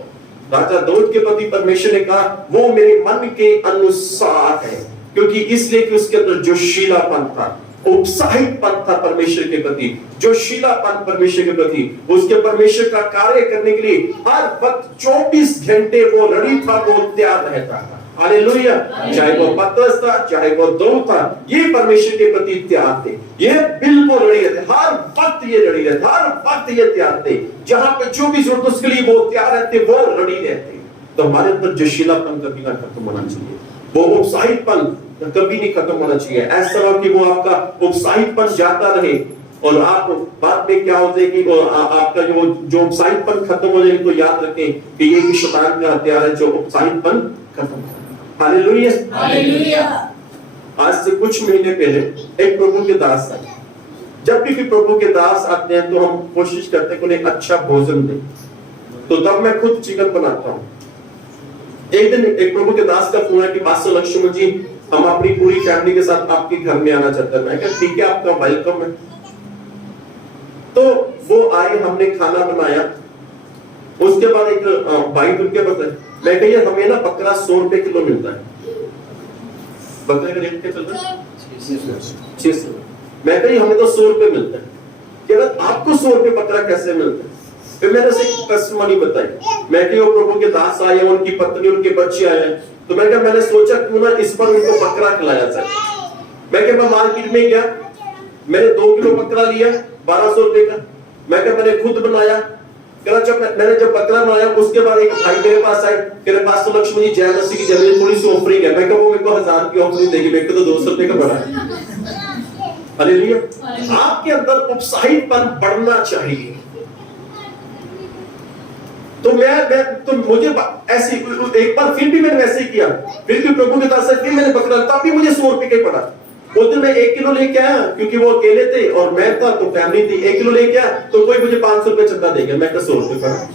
राजा दाऊद के प्रति परमेश्वर ने कहा वो मेरे मन के अनुसार है, क्योंकि इसलिए कि उसके अंदर जोशीलापन था, उत्साहितपन था परमेश्वर के प्रति, जोशीलापन परमेश्वर के प्रति, उसके परमेश्वर का कार्य करने के लिए हर वक्त 24 घंटे वो रेडी था, वो तैयार रहता था। हालेलुया, चाहे वो पतरस था, चाहे वो दाऊद था, ये परमेश्वर के प्रति तैयार थे, ये बिल्कुल रेडी रहते, हर वक्त ये रेडी रहते, हर वक्त ये तैयार थे, जहां पे जो भी जरूरत उसके लिए वो तैयार रहते, वो रेडी रहते। तो हमारे अंदर जोशीलापन कभी ना खत्म होना चाहिए, वो उत्साहितपन कभी नहीं खत्म होना चाहिए। ऐसा हो कि वो आपका उत्साहितपन जाता रहे और आप बाद में क्या हो जाएगी, आपका जो उत्साहितपन खत्म हो जाएगी, तो याद रखें कि ये शैतान का हथियार है, जो उत्साहितपन खत्म हो। Hallelujah, hallelujah. आज से कुछ महीने पहले एक प्रभु के दास आए। जब भी प्रभु के दास आते हैं तो हम कोशिश करते हैं कि उन्हें अच्छा भोजन दें, तो तब मैं खुद चिकन बनाता हूँ। एक दिन एक प्रभु के दास का फोन है कि पास्टर लक्ष्मण जी, हम अपनी पूरी फैमिली के साथ आपके घर में आना चाहते हैं। मैं कहा ठीक है, आपका वेलकम है। तो वो आए, हमने खाना बनाया, उसके बाद एक भाई उनके बताए, मैं कहिए हमें ना बकरा 100 रुपए किलो मिलता है। बकरे का रेट क्या चल रहा है? 600। मैं कही हमें तो 100 रुपए मिलता है। कह रहा आपको 100 रुपए बकरा कैसे मिलता है? फिर मैंने उसे कस्टमरी बताई। मैं कही वो प्रभु के दास आए, उनकी पत्नी, उनके बच्चे आए, तो मैं कहा मैंने सोचा क्यों ना इस पर उनको बकरा खिलाया जाए। मैं मार्केट में गया, मैंने 2 किलो बकरा लिया 1200 रुपए का। मैं कहा मैंने खुद बनाया। मैंने जब बकरा बनाया उसके बाद एक भाई मेरे पास आए, कह रहे पास्टर लक्ष्मण जी जय मसीह की जय, थोड़ी सी ऑफरिंग है। मैं कहा वो मेरे को 1000 की ऑफरिंग देगी, मेरे को तो 200 रुपए का बड़ा है। हालेलुया, आपके अंदर उत्साहितपन बढ़ना चाहिए। तो तो मुझे ऐसी एक बार फिर भी मैंने वैसे ही किया, फिर भी प्रभु के दास से फिर मैंने बकरा, तब भी मुझे 100 रुपए का ही पड़ा। उस दिन मैं 1 किलो लेके आया, क्योंकि वो अकेले थे और मैं था तो फैमिली थी। 1 किलो लेके आया तो कोई मुझे 500 रुपए चंदा देगा, मैं 100 रुपए पड़ा।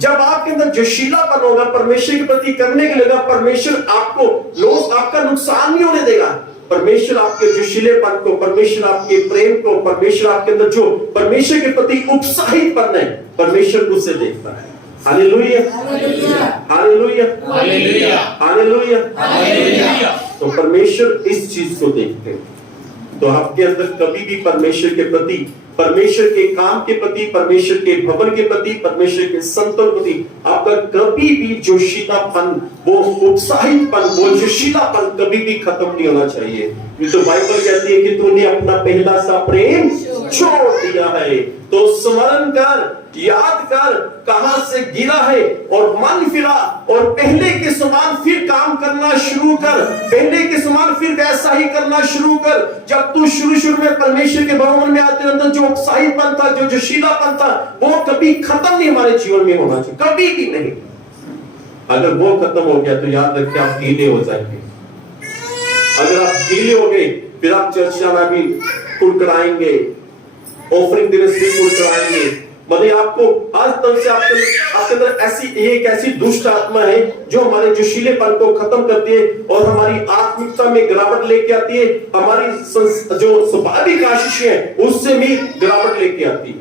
जब आपके अंदर जोशीलापन होगा, परमेश्वर के प्रति करने के लिए, परमेश्वर आपको लोग आपका नुकसान नहीं होने देगा। परमेश्वर आपके जोशीलेपन को, परमेश्वर आपके प्रेम को, परमेश्वर आपके अंदर जो परमेश्वर के प्रति उत्साहितपन है, परमेश्वर उसे देखता है। Hallelujah, hallelujah, hallelujah, hallelujah, hallelujah, hallelujah. तो परमेश्वर इस चीज को देखते हैं। तो आपके अंदर कभी भी परमेश्वर के प्रति, परमेश्वर के काम के प्रति, परमेश्वर के भवन के प्रति, परमेश्वर के संतों के प्रति आपका कभी भी जोशीलापन, वो उत्साहितपन, वो जोशीलापन कभी भी खत्म नहीं होना चाहिए। तो बाइबल कहती है कि तूने अपना पहला सा प्रेम छोड़ दिया है, तो स्मरण कर, याद कर कहां से गिरा है और मन फिरा और पहले के समान फिर काम करना करना शुरू कर, पहले के समान फिर वैसा ही करना शुरू कर। जब तू शुरू में परमेश्वर के भवन में आते अंदर जो उत्साहीपन था, जो जोशीलापन था, वो कभी खत्म नहीं हमारे जीवन में होना चाहिए, कभी भी नहीं। अगर वो खत्म हो गया तो याद रखिए आप ढीले हो जाएंगे। अगर आप ढीले हो गए फिर आप चर्च जाना भी कुड़कुड़ाएंगे, ऑफरिंग देने से भी कुड़कुड़ाएंगे। मतलब आपको आज तक से आपके अंदर एक ऐसी दुष्ट आत्मा है जो हमारे जोशीलेपन को खत्म करती है और हमारी आत्मिकता में गिरावट लेके आती है, हमारी जो स्वाभाविक आशीष है उससे भी गिरावट लेके आती है।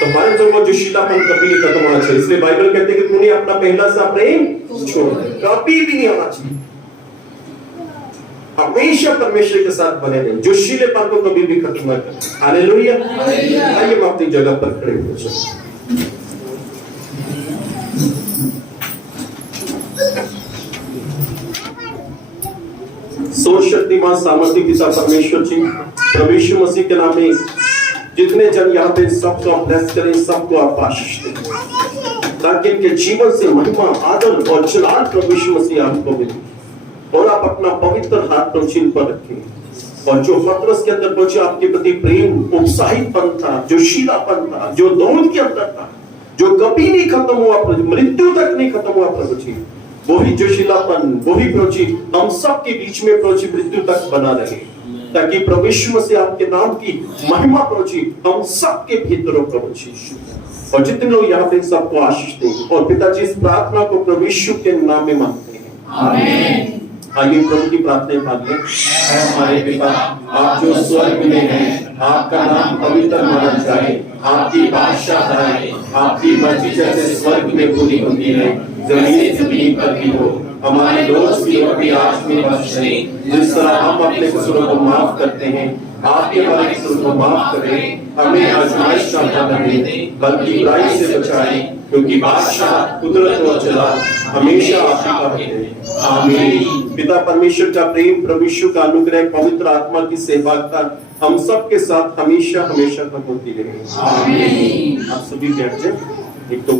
तो हमारे तो वो जोशीलापन कभी नहीं खत्म होना चाहिए। इसलिए बाइबल कहते हैं कि तूने अपना पहला सा प्रेम छोड़ दिया, कभी भी नहीं होना चाहिए। हमेशा परमेश्वर के साथ बने रहे, जोशीलेपन को कभी भी खत्म न करें। हालेलुया। आइए हम अपनी जगह पर खड़े हो जाएं। सर्वशक्तिमान सामर्थी पिता परमेश्वर जी, प्रभु यीशु मसीह के नाम में जितने जन यहाँ पे सबको आप ब्लेस करें, सबको आप आशीष दें, ताकि इनके जीवन से महिमा, आदर और जलाल प्रभु यीशु मसीह आपको मिले और आप अपना पवित्र हाथ प्रभु पर रखें। और जो पतरस के अंदर पहुंचे आपके प्रति प्रेम, उत्साहीपन था, जोशीलापन था, जो दौड़ के अंदर था, जो कभी नहीं खत्म हुआ, मृत्यु तक नहीं खत्म हुआ प्रभु जी, वही जोशीलापन, वही प्रभु जी हम सब के बीच में प्रभु जी मृत्यु तक बना रहे, ताकि प्रभु यीशु मसीह आपके नाम की महिमा प्रभु जी हम सबके भीतर हो प्रभु जी। और जितने लोग यहाँ पे सबको आशीष दें और पिताजी इस प्रार्थना को प्रभु यीशु के नाम में मांगते हैं, आमीन। आइए प्रभु की प्रार्थना मांगे। हमारे पिता आप जो स्वर्ग में हैं, आपका नाम पवित्र माना जाए, आपकी बादशाह आए, आपकी मर्जी जैसे स्वर्ग में पूरी होती है जमीन पर भी हो। हमारी रोज की रोटी आज हमें बख्श दें, जिस तरह हम अपने कसूरों को माफ करते हैं, आपके हमारे कसूरों को माफ करें। हमें आजमाइश का मौका न दें, बल्कि बुराई से बचाएं, क्योंकि बादशाह, कुदरत और जलाल हमेशा आपकी है। आमीन। पिता परमेश्वर का प्रेम, प्रभु यीशु का अनुग्रह, पवित्र आत्मा की सहभागिता हम सब के साथ हमेशा हमेशा तक होती रहे। आमीन। आप सभी बैठ जाएं। एक तो